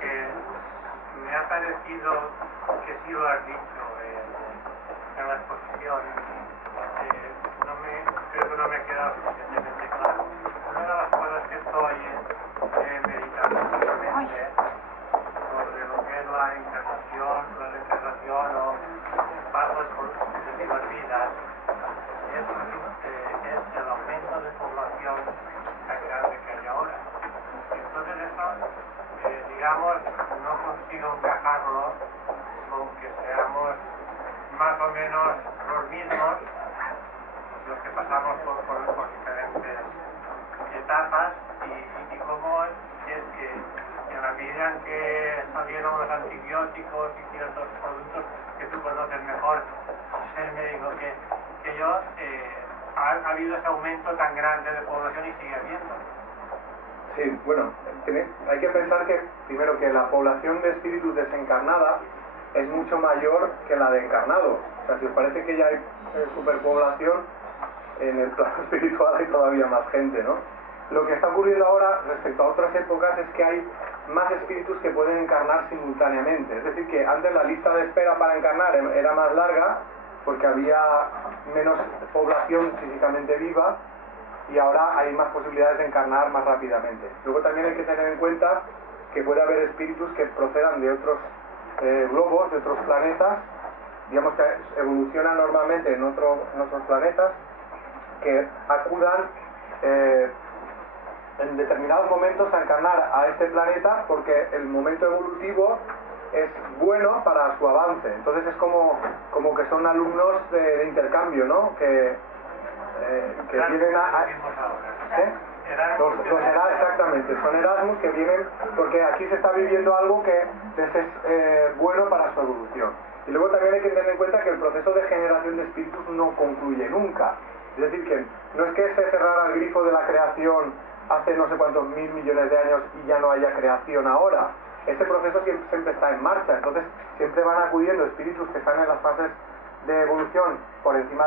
que me ha parecido que sí lo has dicho en la exposición. Creo que no me ha quedado suficientemente claro. Una de las cosas que estoy meditando últimamente sobre lo que es la reencarnación o pasos sucesivas vidas es el aumento de población tan grande que hay ahora. Entonces eso, digamos, no consigo encajarlo con que seamos más o menos los mismos los que pasamos por diferentes etapas y cómo es que en la medida en que salieron los antibióticos y ciertos productos que tú conoces mejor, ser médico que yo, ha habido ese aumento tan grande de población y sigue habiendo. Sí, bueno, hay que pensar que, primero, que la población de espíritus desencarnada es mucho mayor que la de encarnados. O sea, si os parece que ya hay superpoblación, en el plano espiritual hay todavía más gente, ¿no? Lo que está ocurriendo ahora respecto a otras épocas es que hay más espíritus que pueden encarnar simultáneamente. Es decir, que antes la lista de espera para encarnar era más larga porque había menos población físicamente viva y ahora hay más posibilidades de encarnar más rápidamente. Luego también hay que tener en cuenta que puede haber espíritus que procedan de otros globos, de otros planetas, digamos que evolucionan normalmente en otros planetas, que acudan en determinados momentos a encarnar a este planeta porque el momento evolutivo es bueno para su avance. Entonces es como que son alumnos de intercambio, ¿no? Que vienen a... ¿Eh? Exactamente, son Erasmus que vienen porque aquí se está viviendo algo que es bueno para su evolución. Y luego también hay que tener en cuenta que el proceso de generación de espíritus no concluye nunca. Es decir, que no es que se cerrara el grifo de la creación hace no sé cuántos mil millones de años y ya no haya creación ahora. Ese proceso siempre está en marcha, entonces siempre van acudiendo espíritus que están en las fases de evolución por encima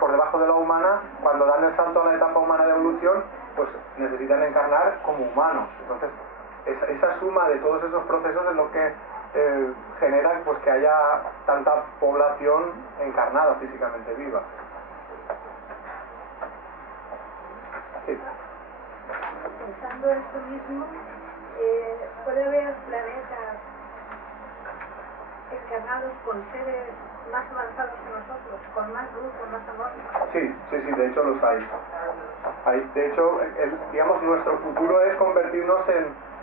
por debajo de la humana. Cuando dan el salto a la etapa humana de evolución, pues necesitan encarnar como humanos. Entonces esa suma de todos esos procesos es lo que genera pues que haya tanta población encarnada físicamente viva. Sí. Pensando esto mismo, puede haber planetas encarnados con seres más avanzados que nosotros, con más luz, con más amor. Sí, de hecho los hay. De hecho, digamos, nuestro futuro es convertirnos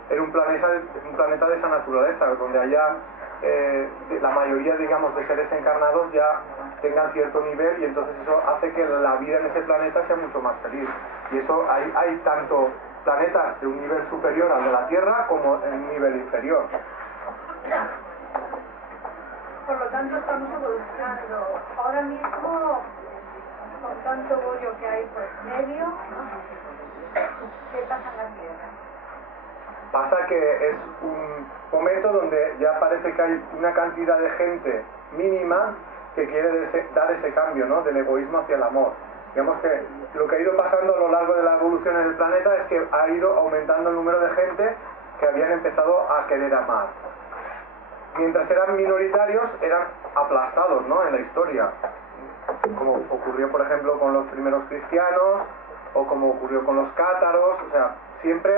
en un planeta de esa naturaleza, donde haya la mayoría, digamos, de seres encarnados ya tengan cierto nivel, y entonces eso hace que la vida en ese planeta sea mucho más feliz. Y eso hay tanto planetas de un nivel superior al de la Tierra como en un nivel inferior. Por lo tanto estamos evolucionando. Ahora mismo, con tanto bollo que hay por medio, ¿qué pasa en la Tierra? Pasa que es un momento donde ya parece que hay una cantidad de gente mínima que quiere dar ese cambio, ¿no? Del egoísmo hacia el amor. Digamos que lo que ha ido pasando a lo largo de la evolución en el planeta es que ha ido aumentando el número de gente que habían empezado a querer amar. Mientras eran minoritarios, eran aplastados, ¿no? En la historia. Como ocurrió, por ejemplo, con los primeros cristianos, o como ocurrió con los cátaros. O sea, siempre,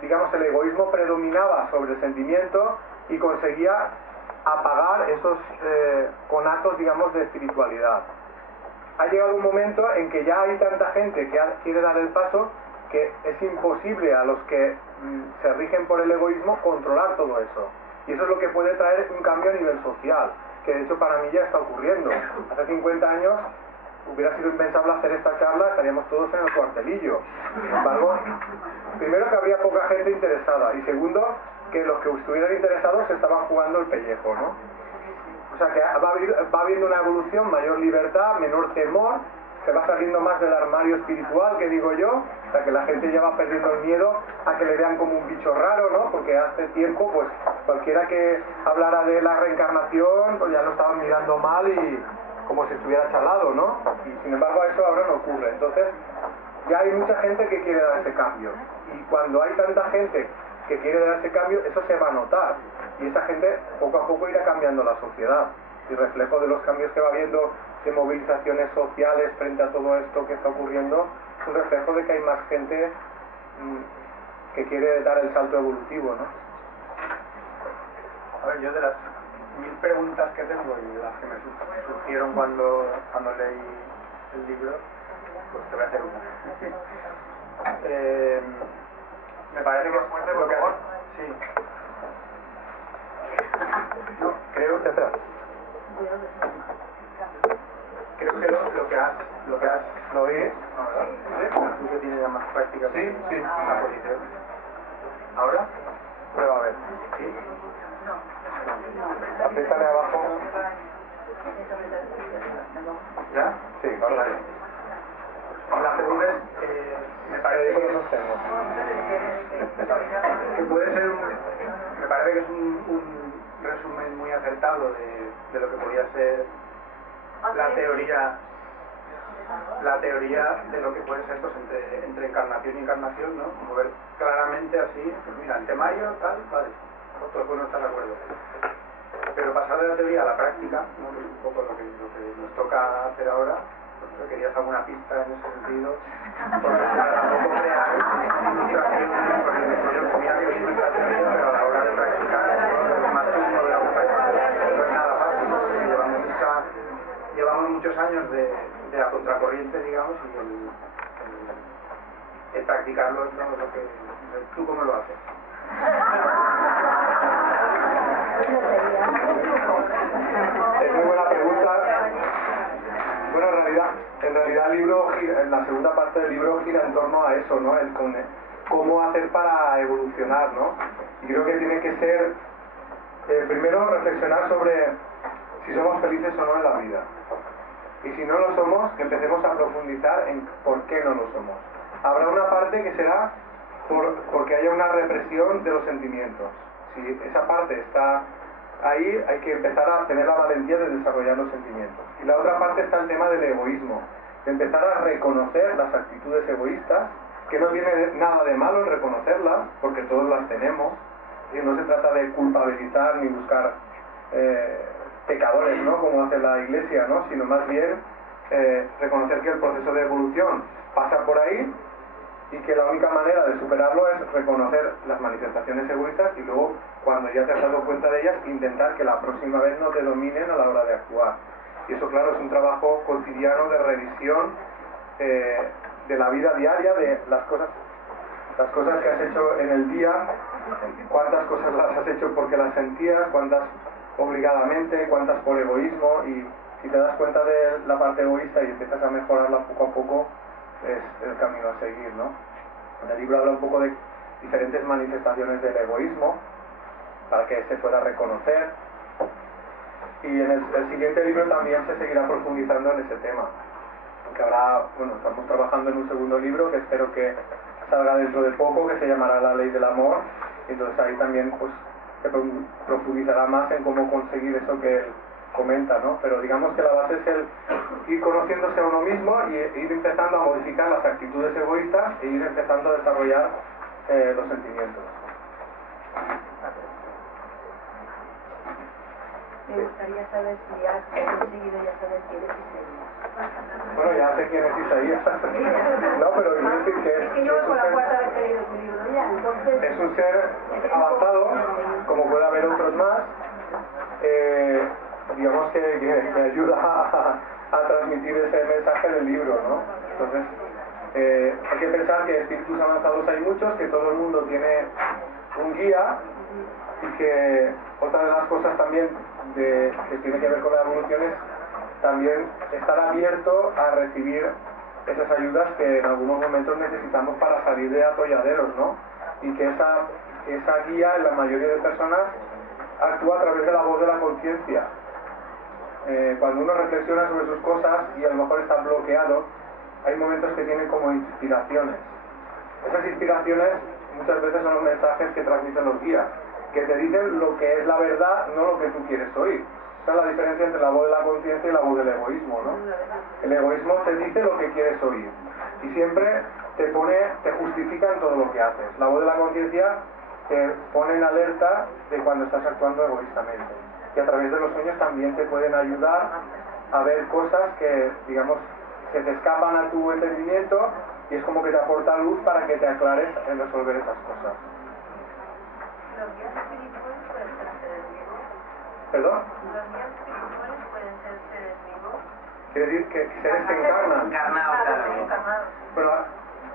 digamos, el egoísmo predominaba sobre el sentimiento y conseguía apagar esos conatos, digamos, de espiritualidad. Ha llegado un momento en que ya hay tanta gente que quiere dar el paso que es imposible a los que se rigen por el egoísmo controlar todo eso. Y eso es lo que puede traer un cambio a nivel social, que de hecho para mí ya está ocurriendo. Hace 50 años hubiera sido impensable hacer esta charla, estaríamos todos en el cuartelillo. Sin embargo, primero que habría poca gente interesada, y segundo, que los que estuvieran interesados se estaban jugando el pellejo, ¿no? O sea que va habiendo una evolución, mayor libertad, menor temor, se va saliendo más del armario espiritual, que digo yo, o sea que la gente ya va perdiendo el miedo a que le vean como un bicho raro, ¿no? Porque hace tiempo, pues, cualquiera que hablara de la reencarnación, pues ya lo estaban mirando mal y como si estuviera chalado, ¿no? Y sin embargo eso ahora no ocurre. Entonces, ya hay mucha gente que quiere dar ese cambio. Y cuando hay tanta gente que quiere dar ese cambio, eso se va a notar. Y esa gente poco a poco irá cambiando la sociedad. Y reflejo de los cambios que va habiendo de movilizaciones sociales frente a todo esto que está ocurriendo, es un reflejo de que hay más gente que quiere dar el salto evolutivo, ¿no? A ver, yo de las 1000 preguntas que tengo y las que me surgieron cuando leí el libro, pues te voy a hacer una. Me parece que es lo que has... Sí. No, creo que lo oí, tú que tienes ya más práctica. Sí, sí. La posición. ¿Ahora? Prueba a ver. ¿Sí? Apriétale abajo. ¿Ya? Sí, ahora sí. La segunda es, me parece que puede ser me parece que es un resumen muy acertado de lo que podría ser la teoría de lo que puede ser pues entre encarnación y encarnación, ¿no? Como ver claramente así, pues mira, el temario tal, vale, todos podemos estar de acuerdo. Pero pasar de la teoría a la práctica, ¿no? Que es un poco lo que nos toca hacer ahora. Pues querías alguna pista en ese sentido, porque tampoco crear ilustraciones, porque yo comía que nuestra teoría, pero a la hora de practicar es más chungo de lo que parece. No es nada fácil, porque llevamos muchos años de la contracorriente, digamos, y el practicarlo es lo que... ¿Tú cómo lo haces? Es muy buena pregunta. Bueno, en realidad el libro en la segunda parte del libro gira en torno a eso, ¿no? Cómo hacer para evolucionar, ¿no? Y creo que tiene que ser, primero, reflexionar sobre si somos felices o no en la vida. Y si no lo somos, que empecemos a profundizar en por qué no lo somos. Habrá una parte que será porque haya una represión de los sentimientos. Si esa parte está ahí, hay que empezar a tener la valentía de desarrollar los sentimientos. Y la otra parte está el tema del egoísmo, de empezar a reconocer las actitudes egoístas, que no tiene nada de malo en reconocerlas, porque todos las tenemos, y no se trata de culpabilizar ni buscar pecadores, ¿no? Como hace la Iglesia, ¿no? Sino más bien reconocer que el proceso de evolución pasa por ahí, y que la única manera de superarlo es reconocer las manifestaciones egoístas y luego, cuando ya te has dado cuenta de ellas, intentar que la próxima vez no te dominen a la hora de actuar. Y eso, claro, es un trabajo cotidiano de revisión de la vida diaria, de las cosas que has hecho en el día, cuántas cosas las has hecho porque las sentías, cuántas obligadamente, cuántas por egoísmo, y si te das cuenta de la parte egoísta y empiezas a mejorarla poco a poco, es el camino a seguir, ¿no? En el libro habla un poco de diferentes manifestaciones del egoísmo para que se pueda reconocer, y en el siguiente libro también se seguirá profundizando en ese tema, que habrá, bueno, estamos trabajando en un segundo libro que espero que salga dentro de poco, que se llamará La Ley del Amor, y entonces ahí también pues se profundizará más en cómo conseguir eso que él comenta, ¿no? Pero digamos que la base es el ir conociéndose a uno mismo y ir empezando a modificar las actitudes egoístas e ir empezando a desarrollar los sentimientos. Me gustaría saber si has conseguido ya saber quién es Isaías. Bueno, ya sé quién es Isaías. No, pero quiero decir que es que yo con la cuarta vez que he leído tu libro ya, entonces... Es un ser avanzado, como puede haber otros más, digamos que ayuda a transmitir ese mensaje del libro, ¿no? Entonces, hay que pensar que espíritus avanzados hay muchos, que todo el mundo tiene un guía, y que otra de las cosas también que tiene que ver con la evolución es también estar abierto a recibir esas ayudas que en algunos momentos necesitamos para salir de atolladeros, ¿no? Y que esa guía en la mayoría de personas actúa a través de la voz de la conciencia. Cuando uno reflexiona sobre sus cosas y a lo mejor está bloqueado, hay momentos que tienen como inspiraciones. Esas inspiraciones muchas veces son los mensajes que transmiten los guías, que te dicen lo que es la verdad, no lo que tú quieres oír. Esa es la diferencia entre la voz de la conciencia y la voz del egoísmo, ¿no? El egoísmo te dice lo que quieres oír y siempre te justifica en todo lo que haces. La voz de la conciencia te ponen alerta de cuando estás actuando egoístamente. Y a través de los sueños también te pueden ayudar a ver cosas que, digamos, se te escapan a tu entendimiento y es como que te aporta luz para que te aclares en resolver esas cosas. ¿Los guías espirituales pueden ser seres vivos? ¿Perdón? ¿Los guías espirituales pueden ser seres vivos? Quiere decir que seres que encarnan. Encarnados, claro. Encarnados. Bueno,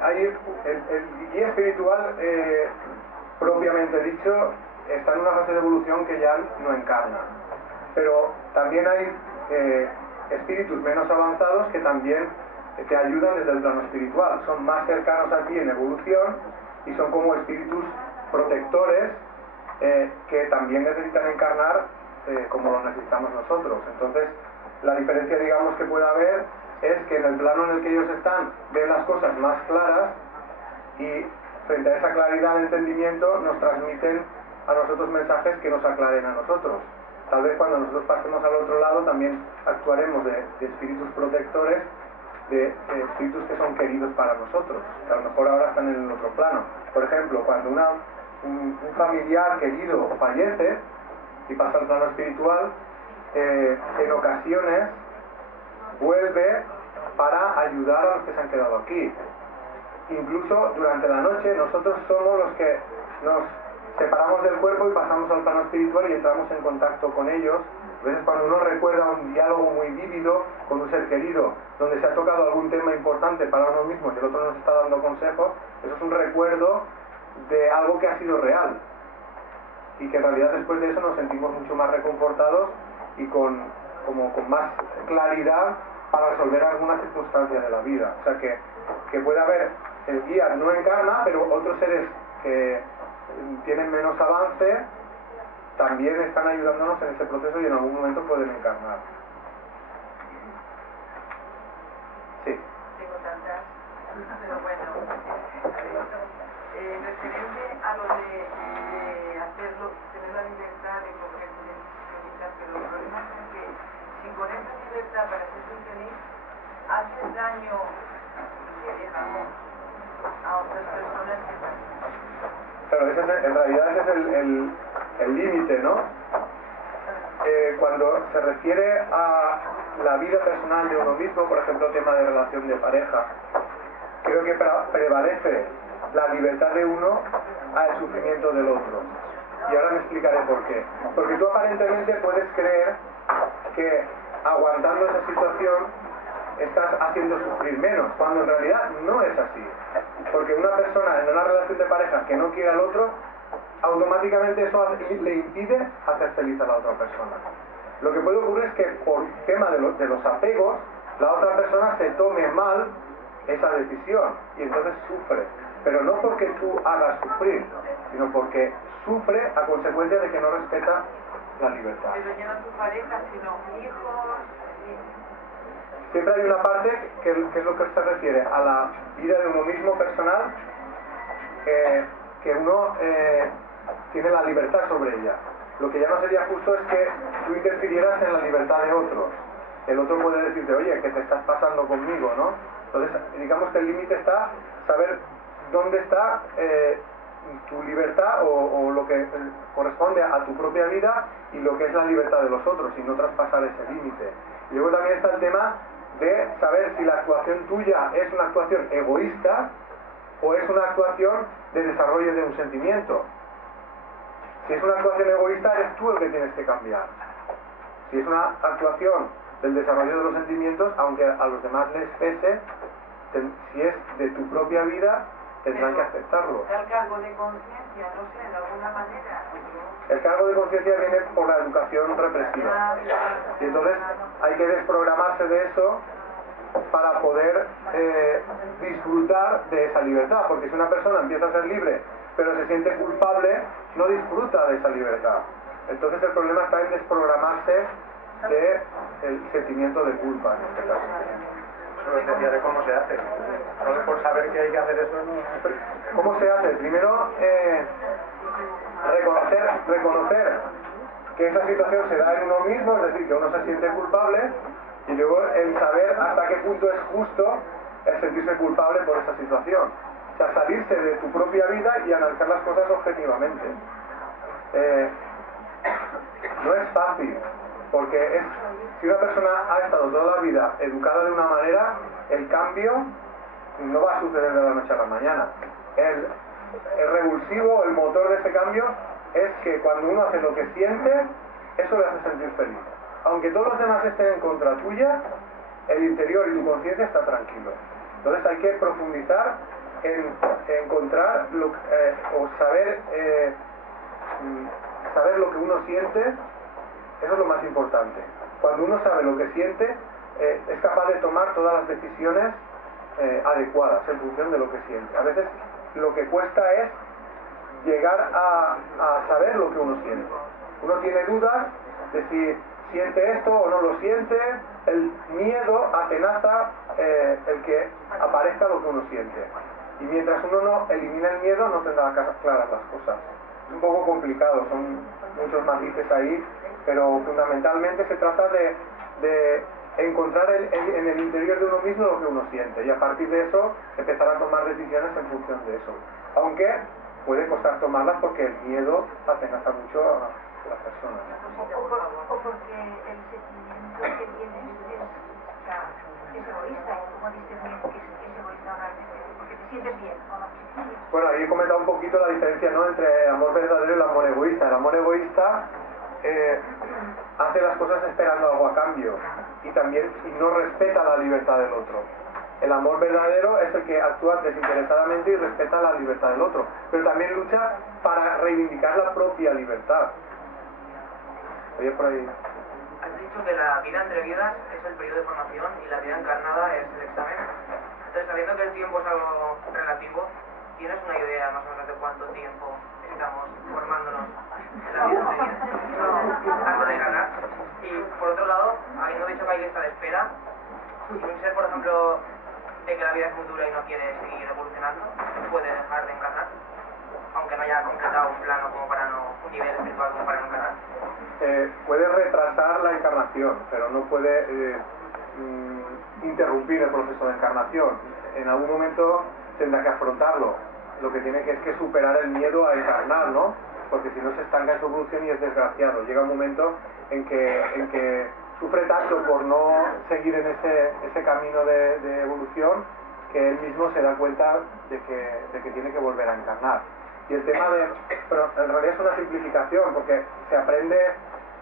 hay el guía espiritual, propiamente dicho, está en una fase de evolución que ya no encarna. Pero también hay espíritus menos avanzados que también te ayudan desde el plano espiritual. Son más cercanos a ti en evolución y son como espíritus protectores que también necesitan encarnar como lo necesitamos nosotros. Entonces, la diferencia, digamos, que puede haber es que en el plano en el que ellos están ven las cosas más claras y frente a esa claridad de entendimiento nos transmiten a nosotros mensajes que nos aclaren a nosotros. Tal vez cuando nosotros pasemos al otro lado también actuaremos de espíritus protectores, de espíritus que son queridos para nosotros, que a lo mejor ahora están en el otro plano. Por ejemplo, cuando un familiar querido fallece y pasa al plano espiritual, en ocasiones vuelve para ayudar a los que se han quedado aquí. Incluso durante la noche nosotros somos los que nos separamos del cuerpo y pasamos al plano espiritual y entramos en contacto con ellos. A veces cuando uno recuerda un diálogo muy vívido con un ser querido, donde se ha tocado algún tema importante para uno mismo y el otro nos está dando consejos, eso es un recuerdo de algo que ha sido real y que en realidad después de eso nos sentimos mucho más reconfortados y con más claridad para resolver alguna circunstancia de la vida. O sea que puede haber, el guía no encarna, pero otros seres que tienen menos avance también están ayudándonos en ese proceso y en algún momento pueden encarnar. Sí. Tengo tantas, pero bueno, referente a lo de hacerlo, tener la libertad de coger decisiones y tal, pero el problema es que si con esa libertad para ser feliz haces daño que dejamos a otras personas que están. Claro, en realidad ese es el límite, ¿no? Cuando se refiere a la vida personal de uno mismo, por ejemplo, tema de relación de pareja, creo que prevalece la libertad de uno al sufrimiento del otro. Y ahora me explicaré por qué. Porque tú aparentemente puedes creer que aguantando esa situación estás haciendo sufrir menos, cuando en realidad no es así. Porque una persona en una relación de pareja que no quiere al otro, automáticamente eso le impide hacer feliz a la otra persona. Lo que puede ocurrir es que por tema de los apegos, la otra persona se tome mal esa decisión y entonces sufre. Pero no porque tú hagas sufrir, sino porque sufre a consecuencia de que no respeta la libertad. Pero ya no tu pareja, sino hijos. Siempre hay una parte que es lo que se refiere a la vida de uno mismo personal, que uno tiene la libertad sobre ella. Lo que ya no sería justo es que tú interfirieras en la libertad de otros. El otro puede decirte, oye, que te estás pasando conmigo, ¿no? Entonces, digamos que el límite está saber dónde está tu libertad o lo que corresponde a tu propia vida y lo que es la libertad de los otros y no traspasar ese límite. Y luego también está el tema de saber si la actuación tuya es una actuación egoísta o es una actuación de desarrollo de un sentimiento. Si es una actuación egoísta, eres tú el que tienes que cambiar. Si es una actuación del desarrollo de los sentimientos, aunque a los demás les pese, si es de tu propia vida, tendrán que aceptarlo. ¿El cargo de conciencia? No sé, de alguna manera. El cargo de conciencia viene por la educación represiva. Y entonces hay que desprogramarse de eso para poder disfrutar de esa libertad. Porque si una persona empieza a ser libre, pero se siente culpable, no disfruta de esa libertad. Entonces el problema está en desprogramarse del sentimiento de culpa, en este caso. Eso decía de cómo se hace. Solo por saber que hay que hacer eso, ¿no? ¿Cómo se hace? Primero, reconocer que esa situación se da en uno mismo, es decir, que uno se siente culpable, y luego el saber hasta qué punto es justo el sentirse culpable por esa situación. O sea, salirse de tu propia vida y analizar las cosas objetivamente. No es fácil, porque si una persona ha estado toda la vida educada de una manera, el cambio no va a suceder de la noche a la mañana. El revulsivo, el motor de ese cambio es que cuando uno hace lo que siente, eso le hace sentir feliz. Aunque todos los demás estén en contra tuya, el interior y tu conciencia está tranquilo. Entonces hay que profundizar en encontrar o saber lo que uno siente. Eso es lo más importante. Cuando uno sabe lo que siente, es capaz de tomar todas las decisiones adecuadas en función de lo que siente. A veces lo que cuesta es llegar a saber lo que uno siente. Uno tiene dudas de si siente esto o no lo siente. El miedo atenaza el que aparezca lo que uno siente. Y mientras uno no elimina el miedo, no tendrá claras las cosas. Es un poco complicado, son muchos matices ahí, pero fundamentalmente se trata de encontrar en el interior de uno mismo lo que uno siente y a partir de eso empezar a tomar decisiones en función de eso. Aunque puede costar tomarlas porque el miedo atenaza mucho a las personas. O porque el sentimiento que tienes es egoísta, y como discernir que es egoísta realmente, porque te sientes bien o no. Bueno, ahí he comentado un poquito la diferencia, ¿no?, entre el amor verdadero y el amor egoísta. El amor egoísta hace las cosas esperando algo a cambio y no respeta la libertad del otro. El amor verdadero es el que actúa desinteresadamente y respeta la libertad del otro, pero también lucha para reivindicar la propia libertad. Oye, por ahí. Has dicho que la vida entre vidas es el periodo de formación y la vida encarnada es el examen. Entonces, sabiendo que el tiempo es algo relativo, ¿tienes una idea más o menos de cuánto tiempo estamos formándonos en la vida entre vidas antes de encarnar? Y por otro lado, habiendo dicho que hay lista de espera, si un ser, por ejemplo, de que la vida es muy dura y no quiere seguir evolucionando, puede dejar de encarnar, aunque no haya completado un plano como para un nivel espiritual como para no encarnar. Puede retrasar la encarnación, pero no puede interrumpir el proceso de encarnación. En algún momento tendrá que afrontarlo. Lo que tiene que es que superar el miedo a encarnar, ¿no? Porque si no se estanca en su evolución y es desgraciado. Llega un momento en que sufre tanto por no seguir en ese camino de evolución que él mismo se da cuenta de que tiene que volver a encarnar. Y el tema pero en realidad es una simplificación porque se aprende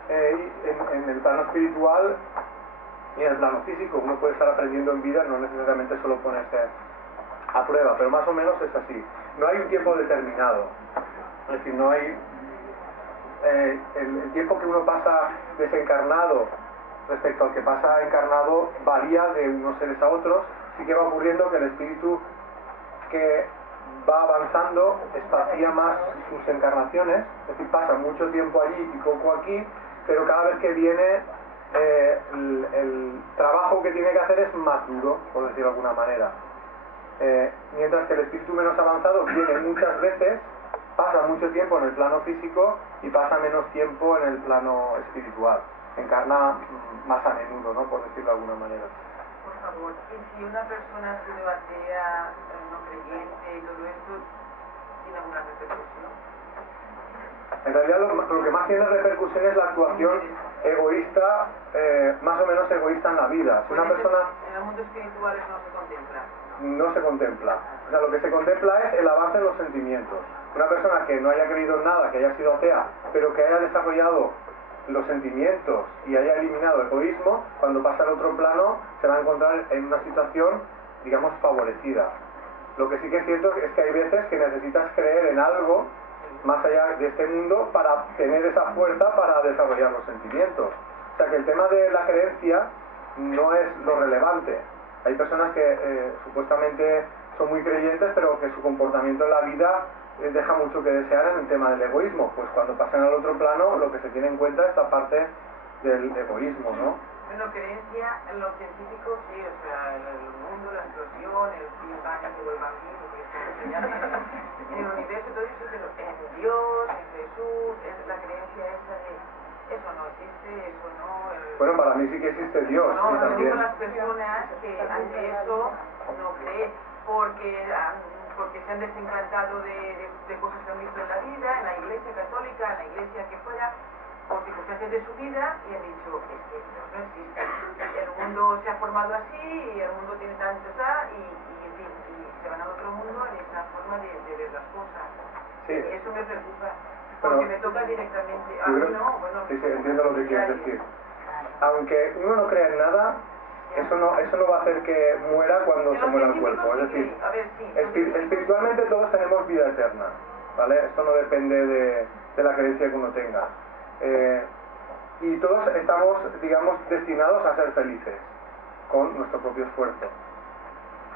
en el plano espiritual y en el plano físico. Uno puede estar aprendiendo en vida, no necesariamente solo ponerse a prueba, pero más o menos es así. No hay un tiempo determinado, es decir, no hay el tiempo que uno pasa desencarnado respecto al que pasa encarnado varía de unos seres a otros. Sí que va ocurriendo que el espíritu que va avanzando espacia más sus encarnaciones, es decir, pasa mucho tiempo allí y poco aquí, pero cada vez que viene el trabajo que tiene que hacer es más duro, por decirlo de alguna manera. Mientras que el espíritu menos avanzado viene muchas veces, pasa mucho tiempo en el plano físico y pasa menos tiempo en el plano espiritual. Encarna más a menudo, ¿no?, por decirlo de alguna manera. Por favor, y si una persona ha sido atea, no creyente y todo esto, ¿tiene alguna repercusión? En realidad lo que más tiene repercusión es la actuación egoísta, más o menos egoísta en la vida. Si una persona en el mundo espiritual eso no se contempla. No se contempla. O sea, lo que se contempla es el avance en los sentimientos. Una persona que no haya creído en nada, que haya sido atea, pero que haya desarrollado los sentimientos y haya eliminado el egoísmo, cuando pasa al otro plano se va a encontrar en una situación, digamos, favorecida. Lo que sí que es cierto es que hay veces que necesitas creer en algo más allá de este mundo para tener esa fuerza para desarrollar los sentimientos. O sea que el tema de la creencia no es lo relevante. Hay personas que supuestamente son muy creyentes, pero que su comportamiento en la vida deja mucho que desear en el tema del egoísmo. Pues cuando pasan al otro plano, lo que se tiene en cuenta es la parte del egoísmo, ¿no? Bueno, creencia en los científicos, sí, o sea, en el mundo, la explosión, el Big Bang que vuelva aquí, lo que se llama, en el universo, todo eso, pero en Dios, en Jesús, en la creencia esa de eso no existe, eso no... Bueno, para mí sí que existe Dios. No, sí, no digo también. las personas que ante eso no creen, porque porque se han desencantado de cosas que han visto en la vida, en la iglesia católica, en la iglesia que fuera, por circunstancias de su vida, y han dicho, es que Dios no existe. El mundo se ha formado así, y el mundo tiene tantos y en fin, y se van a otro mundo en esa forma de ver las cosas. Sí. Eso me preocupa, Bueno, porque me toca directamente. A yo mí creo- no, bueno, sí, entiendo lo que quieres diario. decir. Aunque uno no crea en nada, eso no va a hacer que muera cuando Que se los muera el científicos cuerpo. Es sí decir, creen. A ver, sí, espiritualmente todos tenemos vida eterna, ¿vale? Esto no depende de la creencia que uno tenga. Y todos estamos, digamos, destinados a ser felices con nuestro propio esfuerzo.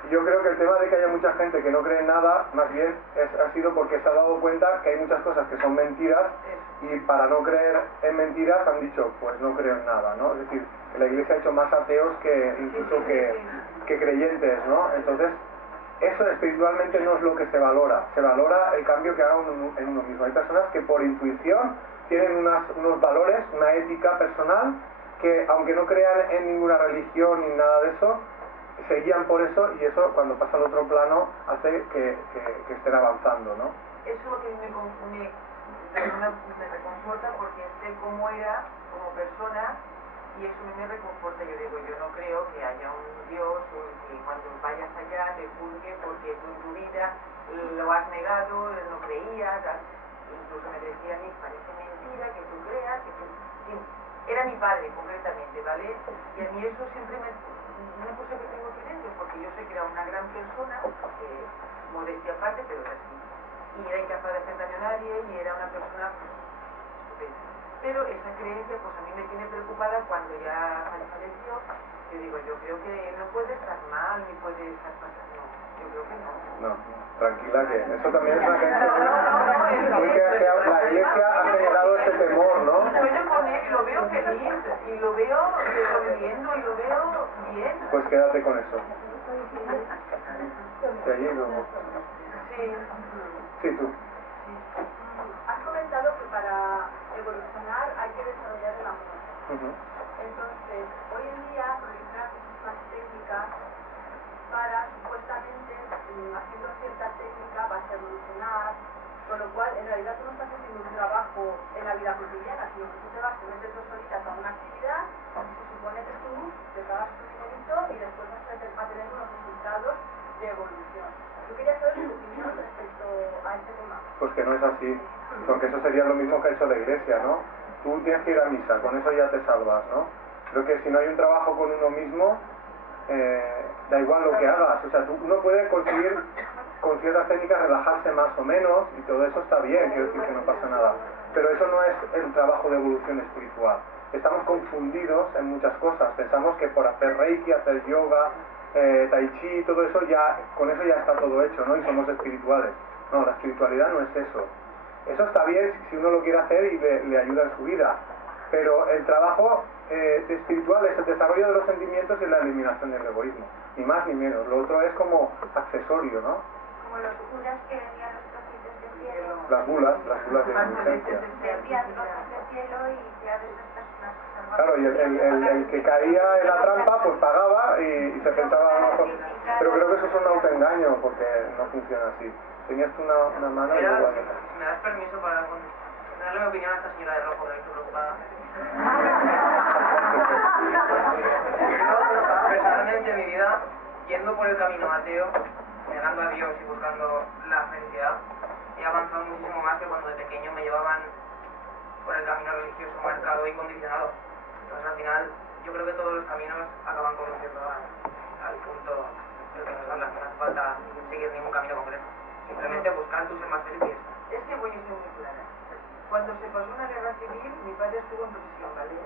Y yo creo que el tema de que haya mucha gente que no cree en nada, más bien ha sido porque se ha dado cuenta que hay muchas cosas que son mentiras, y para no creer en mentiras han dicho, pues no creo en nada, ¿no? Es decir, la Iglesia ha hecho más ateos que incluso que creyentes, ¿no? Entonces, eso espiritualmente no es lo que se valora el cambio que haga en uno mismo. Hay personas que por intuición tienen unos valores, una ética personal, que aunque no crean en ninguna religión ni nada de eso, se guían por eso, y eso cuando pasa al otro plano hace que estén avanzando, ¿no? Eso es lo que me reconforta, porque sé cómo era como persona, y eso me reconforta. Yo digo, yo no creo que haya un Dios o que cuando vayas allá te juzgue porque tú en tu vida lo has negado, no creías, incluso me decía a mí, parece mentira que tú creas, que tú... Era mi padre concretamente, ¿vale? Y a mí eso siempre una cosa que tengo aquí dentro, porque yo sé que era una gran persona, modestia aparte, pero era así, y era incapaz de hacer daño a nadie, y era una persona estupenda. Pero esa creencia pues a mí me tiene preocupada cuando ya falleció. Yo digo, yo creo que no puede estar mal, ni puede estar pasando. No, yo creo que no. No, tranquila, que eso también es una creencia muy que la Iglesia ha generado ese temor, ¿no? Sueño con él y lo veo feliz, y lo veo viviendo, y lo veo bien. Pues quédate con eso. ¿De allí no? Sí. Sí, tú. Has comentado que para evolucionar hay que desarrollar el amor. Entonces, hoy en día proliferan muchísimas técnicas para, supuestamente, haciendo cierta técnica vas a evolucionar, con lo cual, en realidad, tú no estás haciendo un trabajo en la vida cotidiana, sino que tú te vas, te metes 2 horitas a una actividad, se supone que tú te pagas tu dinerito y después vas a tener unos resultados de evolución. Yo quería saber tu opinión respecto a este tema. Pues que no es así, porque eso sería lo mismo que ha hecho la Iglesia, ¿no? Tú tienes que ir a misa, con eso ya te salvas, ¿no? Creo que si no hay un trabajo con uno mismo, da igual lo que hagas, o sea, uno puede conseguir con ciertas técnicas relajarse más o menos, y todo eso está bien, quiero decir que no pasa nada, pero eso no es el trabajo de evolución espiritual. Estamos confundidos en muchas cosas, pensamos que por hacer reiki, hacer yoga, tai chi, todo eso ya, con eso ya está todo hecho, ¿no? Y somos espirituales. No, la espiritualidad no es eso. Eso está bien si uno lo quiere hacer y le ayuda en su vida, pero el trabajo espiritual es el desarrollo de los sentimientos y la eliminación del egoísmo, ni más ni menos. Lo otro es como accesorio, ¿no? Como los curas que venían los trocitos del cielo. Las bulas de indulgencia. Venían trozos del cielo y ya de esas personas. Claro, y el que caía en la trampa pues pagaba y se pensaba a lo mejor, pero creo que eso es un autoengaño porque no funciona así. Tenías tú una mano y luego Si me das permiso para darle mi opinión a esta señora de rojo, que estoy preocupada. Personalmente en mi vida, yendo por el camino ateo, negando a Dios y buscando la felicidad, he avanzado muchísimo más que cuando de pequeño me llevaban por el camino religioso marcado y condicionado. Entonces al final yo creo que todos los caminos acaban conduciendo al punto del que nos habla, que no hace falta seguir ningún camino concreto. Simplemente buscar tu ser más feliz y ya está. Es que voy a ser muy clara. Cuando se pasó una guerra civil, mi padre estuvo en prisión, ¿vale?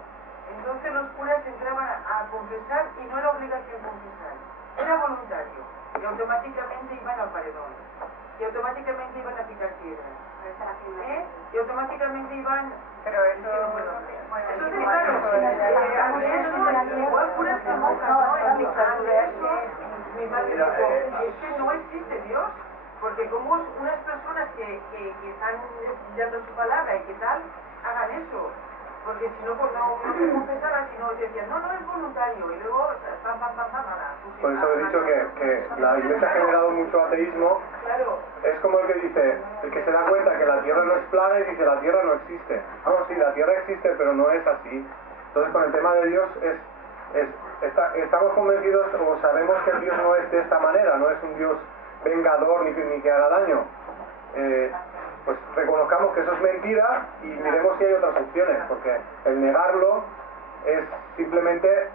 Entonces los curas entraban a confesar y no era obligación confesar, era voluntario. Y automáticamente iban al paredón. Y automáticamente iban a picar piedras. Y automáticamente iban... Pero eso... no puedo. Bueno, Entonces, claro, igual curas que monjan, ¿no? En dictadura, eso, mi padre dijo, es que no existe Dios. Porque como unas personas que están dando su palabra y que tal, hagan eso. Porque si no, pues no se confesaba, sino decían, no, es voluntario. Y luego, nada. Por eso he dicho que la Iglesia ha generado mucho ateísmo, claro. Es como el que dice, el que se da cuenta que la Tierra no es plana y dice la Tierra no existe. No, sí, la Tierra existe, pero no es así. Entonces con el tema de Dios estamos convencidos o sabemos que el Dios no es de esta manera, no es un Dios vengador ni que haga daño. Pues reconozcamos que eso es mentira y miremos si hay otras opciones, porque el negarlo es simplemente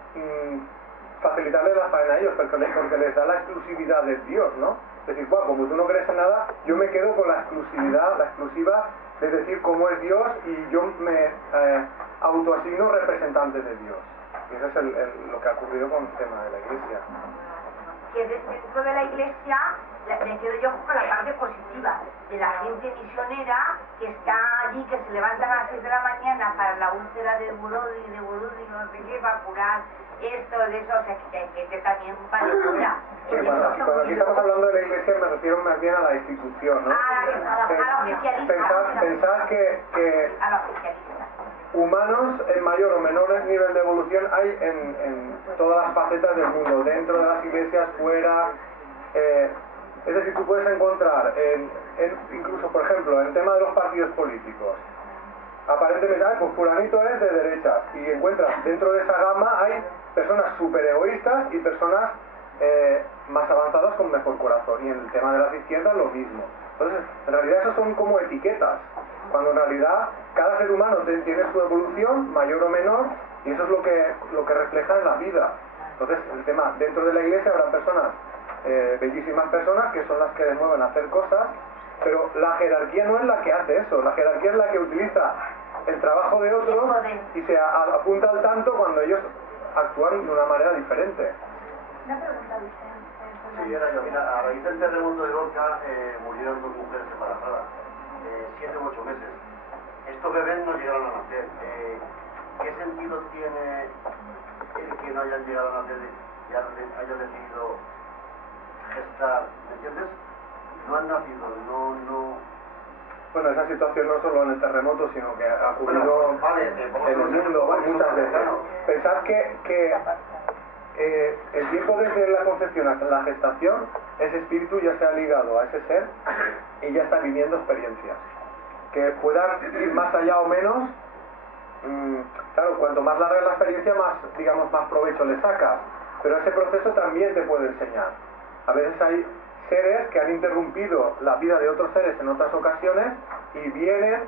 facilitarle la faena a ellos, porque les da la exclusividad de Dios, ¿no? Es decir, bueno, como tú no crees en nada, yo me quedo con la exclusiva de decir cómo es Dios y yo me autoasigno representante de Dios. Y eso es lo que ha ocurrido con el tema de la Iglesia. Que dentro de la Iglesia me quedo yo con la parte positiva de la gente misionera que está allí, que se levantan a las 6 de la mañana para la úlcera de Burodi, no sé qué, para curar esto, de eso, o sea, que también vale fuera. Cuando aquí estamos hablando de la Iglesia me refiero más bien a la institución, ¿no? A la oficialista. Pensar que a la oficialista. Humanos en mayor o menor nivel de evolución hay en todas las facetas del mundo, dentro de las iglesias, fuera. Es decir, tú puedes encontrar, incluso por ejemplo, en el tema de los partidos políticos, aparentemente, pues fulanito es de derechas, y encuentras dentro de esa gama hay personas súper egoístas y personas más avanzadas con mejor corazón, y en el tema de las izquierdas lo mismo. Entonces, en realidad eso son como etiquetas, cuando en realidad cada ser humano tiene su evolución, mayor o menor, y eso es lo que refleja en la vida. Entonces, el tema, dentro de la iglesia habrá personas, bellísimas personas, que son las que les mueven a hacer cosas, pero la jerarquía no es la que hace eso, la jerarquía es la que utiliza el trabajo de otros y se apunta al tanto cuando ellos actúan de una manera diferente. Una pregunta de usted. Sí, era yo. Mira, a raíz del terremoto de Lorca murieron 2 mujeres embarazadas, 7 u 8 meses. Estos bebés no llegaron a nacer. ¿Qué sentido tiene el que no hayan llegado a nacer y hayan decidido gestar? ¿Me entiendes? No han nacido, no... Bueno, esa situación no solo en el terremoto, sino que ha ocurrido en el mundo muchas veces. Pensad que el tiempo desde la concepción hasta la gestación, ese espíritu ya se ha ligado a ese ser y ya está viviendo experiencias. Que puedan ir más allá o menos, claro, cuanto más larga la experiencia, más provecho le sacas. Pero ese proceso también te puede enseñar. A veces hay seres que han interrumpido la vida de otros seres en otras ocasiones y vienen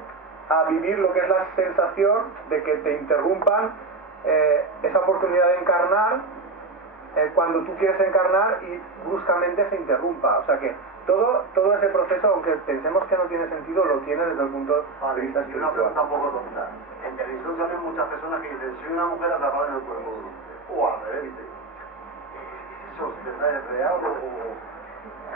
a vivir lo que es la sensación de que te interrumpan esa oportunidad de encarnar cuando tú quieres encarnar y bruscamente se interrumpa. O sea que todo ese proceso, aunque pensemos que no tiene sentido, lo tiene desde el punto de vista espiritual. Y una pregunta un poco tonta. En televisión salen muchas personas que dicen, soy una mujer atrapada en el cuerpo de un hombre. O al revés, dice. ¿Eso es verdad, es real o...?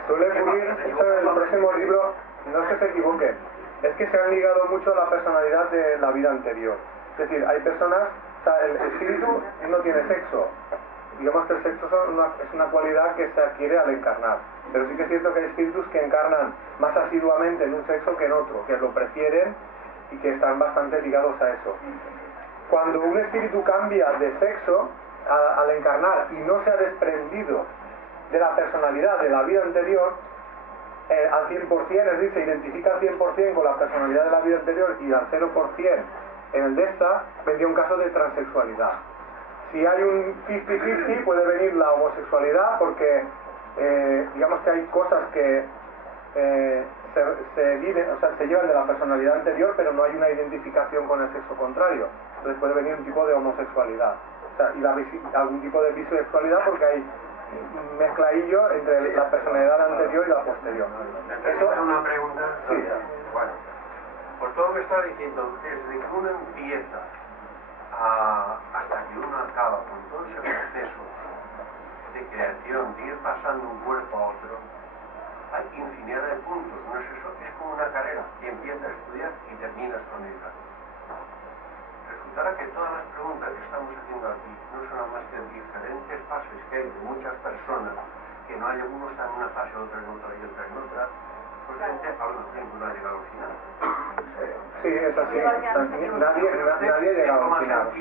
Suele ocurrir, eso en el próximo libro, no es que se equivoque, es que se han ligado mucho a la personalidad de la vida anterior. Es decir, hay personas, o sea, el espíritu no tiene sexo. Digamos que el sexo es una cualidad que se adquiere al encarnar. Pero sí que es cierto que hay espíritus que encarnan más asiduamente en un sexo que en otro, que lo prefieren y que están bastante ligados a eso. Cuando un espíritu cambia de sexo al encarnar y no se ha desprendido de la personalidad de la vida anterior, al 100%, es decir, se identifica al 100% con la personalidad de la vida anterior y al 0% en el de esta, vendría un caso de transexualidad. Si hay un 50-50 puede venir la homosexualidad porque digamos que hay cosas que se llevan de la personalidad anterior, pero no hay una identificación con el sexo contrario. Entonces puede venir un tipo de homosexualidad, o sea, y algún tipo de bisexualidad porque hay mezcladillo entre la personalidad anterior y la posterior. Eso es una pregunta. Sí. Bueno, por todo lo que está diciendo, desde que uno empieza hasta que uno acaba con todo ese proceso de creación, de ir pasando un cuerpo a otro, hay infinidad de puntos, ¿no es eso? Es como una carrera, y empiezas a estudiar y terminas con ella. Resultará que todas las preguntas que estamos haciendo aquí no son más que diferentes fases que hay de muchas personas, que no hay uno está en una fase, otro en otra y otra en otra, pues gente hablando de no ha llegado al final. Sí, es así. Nadie llega al final.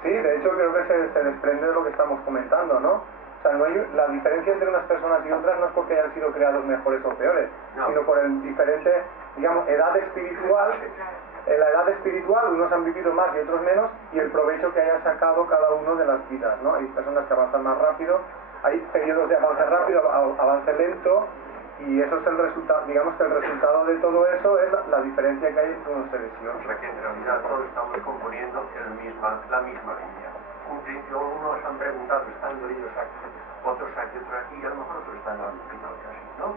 Sí, de hecho creo que se desprende de lo que estamos comentando, ¿no? O sea, no hay, la diferencia entre unas personas y otras no es porque hayan sido creados mejores o peores, sino por el diferente, digamos, edad espiritual. En la edad espiritual unos han vivido más y otros menos, y el provecho que haya sacado cada uno de las vidas, ¿no? Hay personas que avanzan más rápido, hay periodos de avance rápido, avance lento, y eso es el resultado, digamos que el resultado de todo eso es la diferencia que hay entre unos seres y otros. O sea que en realidad todos estamos componiendo la misma línea. Unos han preguntado estando ellos aquí, otros aquí, otros aquí, y a lo mejor otros están al final casi, ¿no?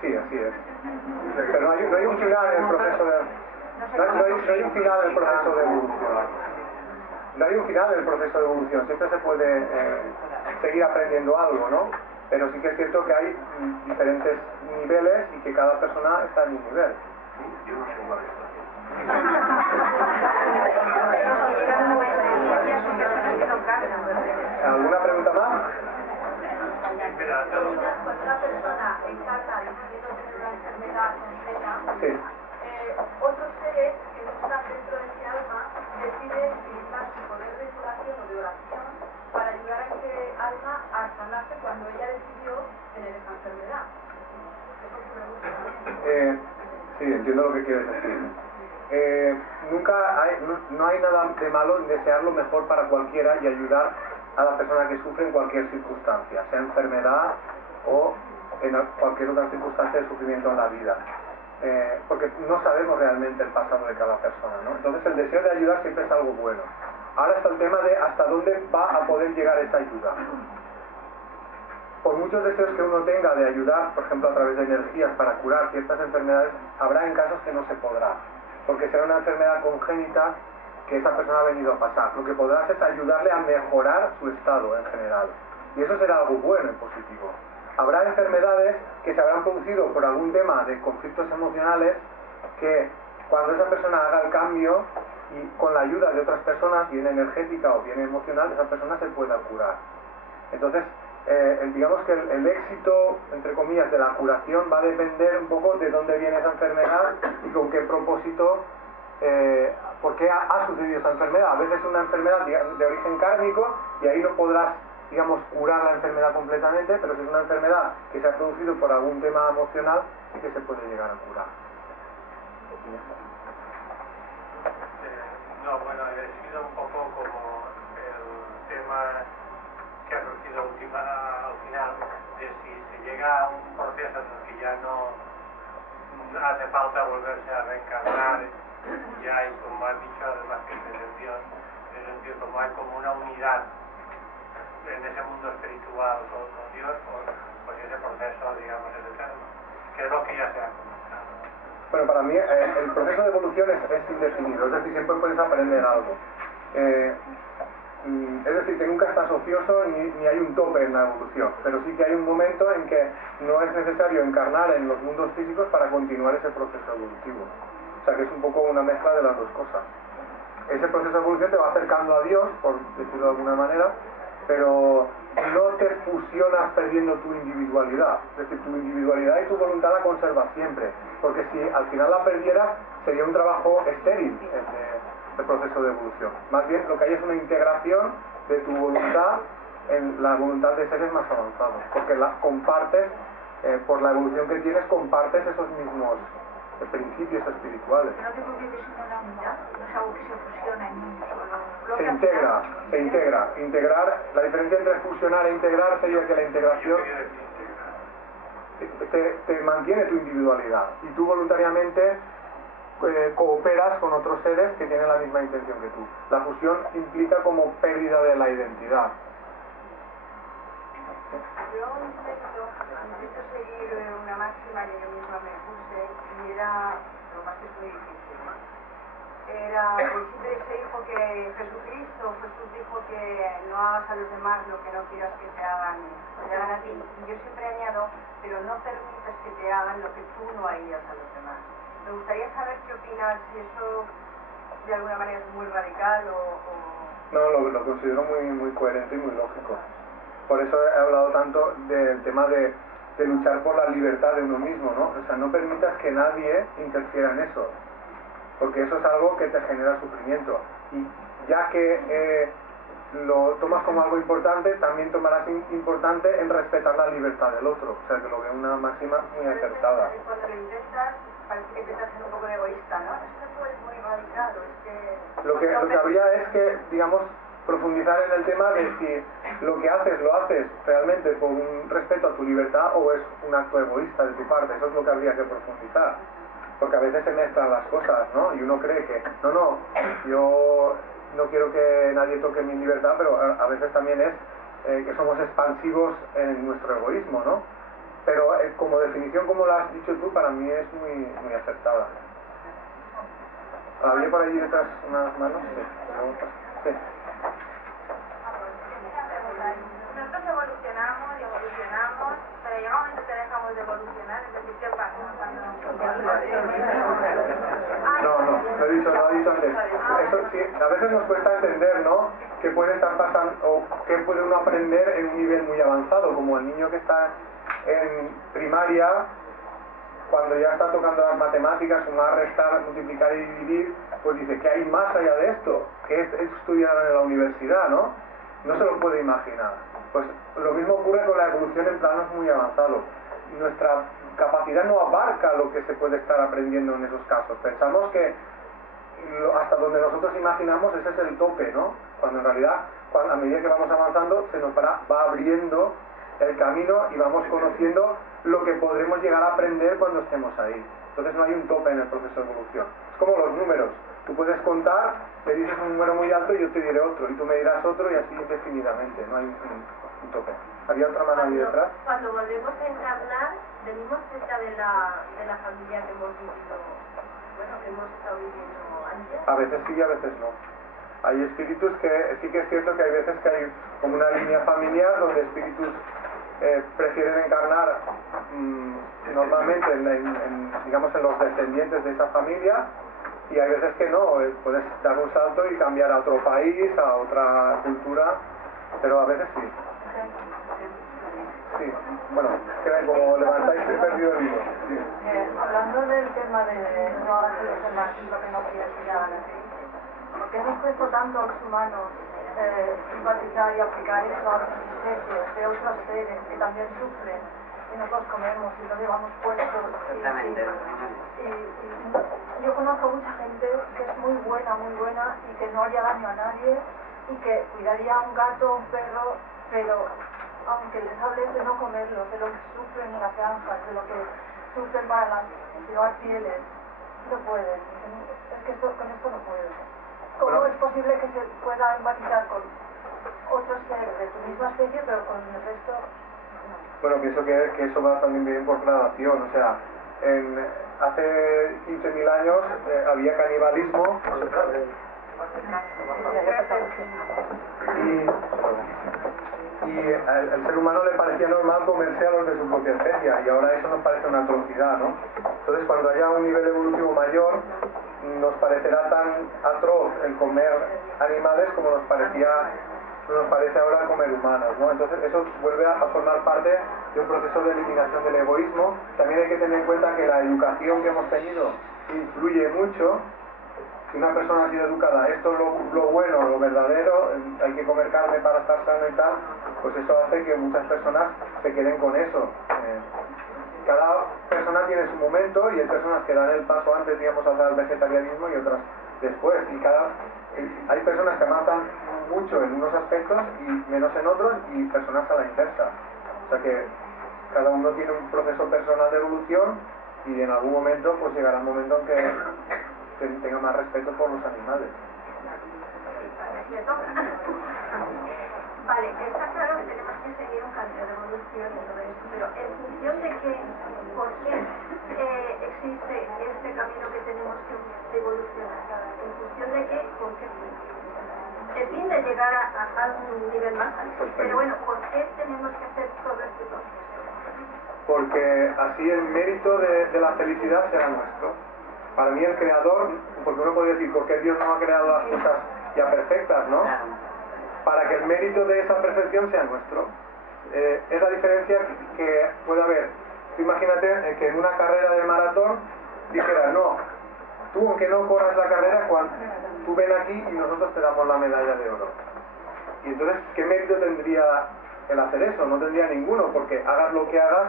Sí, así es. Pero no hay un final en el proceso de... No hay un final en el proceso de evolución. No hay un final en el proceso de evolución. Siempre se puede seguir aprendiendo algo, ¿no? Pero sí que es cierto que hay diferentes niveles y que cada persona está en un nivel. Sí, yo no sé igual esto. ¿Alguna pregunta más? Espera, Cuando una persona encarna decidiendo tener una enfermedad concreta, Sí. Otros seres que no están dentro de ese alma deciden utilizar su poder de curación o de oración para ayudar a ese alma a sanarse cuando ella decidió tener esa enfermedad. Eso ocurre mucho también. Sí, entiendo lo que quieres decir. No hay nada de malo en desear lo mejor para cualquiera y ayudar a la persona que sufre en cualquier circunstancia, sea enfermedad o en cualquier otra circunstancia de sufrimiento en la vida. Porque no sabemos realmente el pasado de cada persona, ¿no? Entonces el deseo de ayudar siempre es algo bueno. Ahora está el tema de hasta dónde va a poder llegar esa ayuda. Por muchos deseos que uno tenga de ayudar, por ejemplo a través de energías para curar ciertas enfermedades, habrá en casos que no se podrá, porque será una enfermedad congénita que esa persona ha venido a pasar. Lo que podrás es ayudarle a mejorar su estado en general, y eso será algo bueno y positivo. Habrá enfermedades que se habrán producido por algún tema de conflictos emocionales que cuando esa persona haga el cambio y con la ayuda de otras personas, bien energética o bien emocional, esa persona se pueda curar. Entonces, digamos que el éxito, entre comillas, de la curación va a depender un poco de dónde viene esa enfermedad y con qué propósito, por qué ha sucedido esa enfermedad. A veces es una enfermedad de origen kármico y ahí no podrás, digamos, curar la enfermedad completamente, pero si es una enfermedad que se ha producido por algún tema emocional, sí que se puede llegar a curar. No, bueno, he sido un poco como el tema que ha surgido al final, de si se llega a un proceso en el que ya no hace falta volverse a reencarnar, ya hay, como has dicho, además que es como hay como una unidad en ese mundo espiritual con Dios, pues ese proceso, digamos, es eterno, que es lo que ya se ha comentado. Bueno, para mí el proceso de evolución es indefinido, es decir, siempre puedes aprender algo. Es decir, que nunca estás ocioso ni hay un tope en la evolución, pero sí que hay un momento en que no es necesario encarnar en los mundos físicos para continuar ese proceso evolutivo. O sea que es un poco una mezcla de las dos cosas. Ese proceso de evolución te va acercando a Dios, por decirlo de alguna manera, pero no te fusionas perdiendo tu individualidad. Es decir, tu individualidad y tu voluntad la conservas siempre, porque si al final la perdieras sería un trabajo estéril el proceso de evolución. Más bien lo que hay es una integración de tu voluntad en la voluntad de seres más avanzados, porque la compartes, por la evolución que tienes, compartes esos mismos principios espirituales. ¿No te conviertes en una unidad? ¿No es algo que se fusiona en un solo? Se integra. Integrar, la diferencia entre fusionar e integrar sería que la integración te mantiene tu individualidad y tú voluntariamente cooperas con otros seres que tienen la misma intención que tú. La fusión implica como pérdida de la identidad. Yo intento seguir una máxima que yo misma me puse y era, lo más que es muy difícil, ¿no? Era, siempre se dijo que Jesús dijo que no hagas a los demás lo que no quieras que te hagan a ti. Y yo siempre añado, pero no permitas que te hagan lo que tú no harías a los demás. Me gustaría saber qué opinas, si eso de alguna manera es muy radical o... No, lo considero muy coherente y muy lógico. Por eso he hablado tanto del tema de luchar por la libertad de uno mismo, ¿no? O sea, no permitas que nadie interfiera en eso, porque eso es algo que te genera sufrimiento. Y ya que lo tomas como algo importante, también tomarás importante en respetar la libertad del otro. O sea, que lo veo una máxima muy acertada. Cuando lo intentas, parece que intentas ser un poco egoísta, ¿no? Esto es muy radical, es que... Lo que habría es que, digamos, profundizar en el tema de si lo que haces lo haces realmente por un respeto a tu libertad o es un acto egoísta de tu parte. Eso es lo que habría que profundizar, porque a veces se mezclan las cosas, ¿no? Y uno cree que no, yo no quiero que nadie toque mi libertad, pero a veces también es que somos expansivos en nuestro egoísmo, ¿no? Pero como definición, como lo has dicho tú, para mí es muy acertada. ¿Había por allí detrás unas manos? Sí. Nosotros evolucionamos, pero llega un momento que dejamos de evolucionar, es decir, ¿qué pasa No, lo he dicho antes. Eso sí, a veces nos cuesta entender, ¿no? ¿Qué puede estar pasando o qué puede uno aprender en un nivel muy avanzado, como el niño que está en primaria, cuando ya está tocando las matemáticas, sumar, restar, multiplicar y dividir, pues dice, ¿qué hay más allá de esto? ¿Qué es estudiar en la universidad, no? No se lo puede imaginar. Pues lo mismo ocurre con la evolución en planos muy avanzados. Nuestra capacidad no abarca lo que se puede estar aprendiendo en esos casos. Pensamos que hasta donde nosotros imaginamos ese es el tope, ¿no? Cuando en realidad, a medida que vamos avanzando, se nos va abriendo el camino y vamos conociendo lo que podremos llegar a aprender cuando estemos ahí. Entonces no hay un tope en el proceso de evolución. Es como los números. Tú puedes contar, me dices un número muy alto y yo te diré otro, y tú me dirás otro y así indefinidamente. No hay un tope. ¿Había otra mano ahí detrás? Cuando volvemos a encarnar, venimos cerca de la familia que hemos vivido, que hemos estado viviendo antes. A veces sí y a veces no. Hay espíritus que sí que es cierto que hay veces que hay como una línea familiar donde espíritus prefieren encarnar normalmente digamos en los descendientes de esa familia, y hay veces que no, puedes dar un salto y cambiar a otro país, a otra cultura, pero a veces sí. Sí, bueno, que como levantáis he perdido el hilo. Sí. Hablando del tema de no hagas el alternativo que no quieres que hagan así, ¿por qué nos cuesta tanto a los humanos simpatizar y aplicar eso a otras especies, de otros seres que también sufren y nosotros comemos y los llevamos puestos? Y yo conozco mucha gente que es muy buena y que no haría daño a nadie y que cuidaría a un gato, un perro, pero aunque les hables de no comerlos, de lo que sufren en las granjas, de lo que sufren para llevar pieles, no pueden. Es que con esto no puedo. ¿Cómo es posible que se pueda empatizar con otros seres de tu misma especie, pero con el resto no? Bueno, pienso que eso va también bien por gradación. O sea, hace 15.000 años había canibalismo y al ser humano le parecía normal comerse a los de su propia especie, y ahora eso nos parece una atrocidad, ¿no? Entonces, cuando haya un nivel evolutivo mayor, nos parecerá tan atroz el comer animales como nos parece ahora comer humanos, ¿no? Entonces eso vuelve a formar parte de un proceso de eliminación del egoísmo. También hay que tener en cuenta que la educación que hemos tenido influye mucho. Si una persona ha sido educada, esto es lo bueno, lo verdadero, hay que comer carne para estar sano y tal, pues eso hace que muchas personas se queden con eso. Cada persona tiene su momento y hay personas que dan el paso antes, digamos, hacia el vegetarianismo y otras después. Hay personas que avanzan mucho en unos aspectos y menos en otros, y personas a la inversa. O sea que cada uno tiene un proceso personal de evolución y en algún momento pues llegará el momento en que tenga más respeto por los animales. Vale, está claro que tenemos que seguir un cambio de evolución y todo esto, pero en función de por qué existe este camino que tenemos que evolucionar, en función de qué, por qué. El fin de llegar a un nivel más alto, pero bueno, ¿por qué tenemos que hacer todo este proceso? Porque así el mérito de la felicidad será nuestro. Para mí el creador, porque uno puede decir, ¿por qué Dios no ha creado las cosas ya perfectas, no? Para que el mérito de esa perfección sea nuestro. Es la diferencia que puede haber. Tú imagínate que en una carrera de maratón dijeras, no, tú aunque no corras la carrera, tú ven aquí y nosotros te damos la medalla de oro. Y entonces, ¿qué mérito tendría el hacer eso? No tendría ninguno, porque hagas lo que hagas,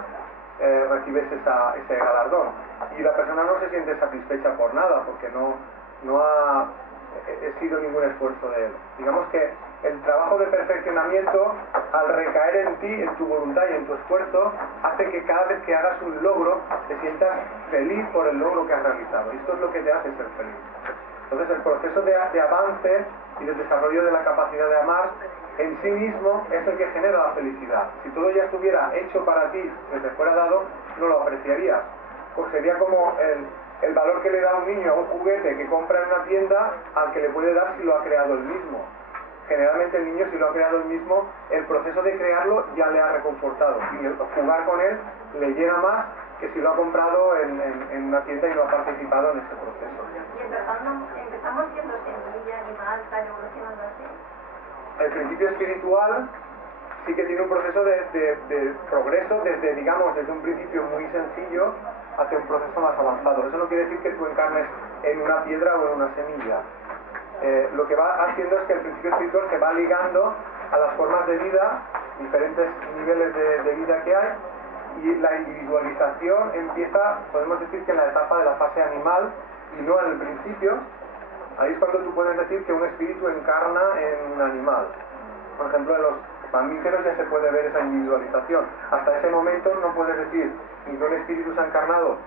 recibes ese galardón. Y la persona no se siente satisfecha por nada, porque no ha sido ningún esfuerzo de él. Digamos que el trabajo de perfeccionamiento, al recaer en ti, en tu voluntad y en tu esfuerzo, hace que cada vez que hagas un logro, te sientas feliz por el logro que has realizado. Y esto es lo que te hace ser feliz. Entonces, el proceso de avance y de desarrollo de la capacidad de amar en sí mismo es el que genera la felicidad. Si todo ya estuviera hecho para ti, que te fuera dado, no lo apreciarías. Pues sería como el valor que le da un niño a un juguete que compra en una tienda al que le puede dar si lo ha creado él mismo. Generalmente el niño, si lo ha creado él mismo, el proceso de crearlo ya le ha reconfortado, y el jugar con él le llena más que si lo ha comprado en una tienda y no ha participado en ese proceso. Y empezamos siendo semilla, animal, está evolucionando así. El principio espiritual sí que tiene un proceso de progreso desde un principio muy sencillo hacia un proceso más avanzado. Eso no quiere decir que tú encarnes en una piedra o en una semilla. Lo que va haciendo es que el principio espiritual se va ligando a las formas de vida, diferentes niveles de vida que hay, y la individualización empieza, podemos decir que en la etapa de la fase animal y no en el principio. Ahí es cuando tú puedes decir que un espíritu encarna en un animal. Por ejemplo, en los mamíferos ya se puede ver esa individualización. Hasta ese momento no puedes decir ni que un espíritu se ha encarnado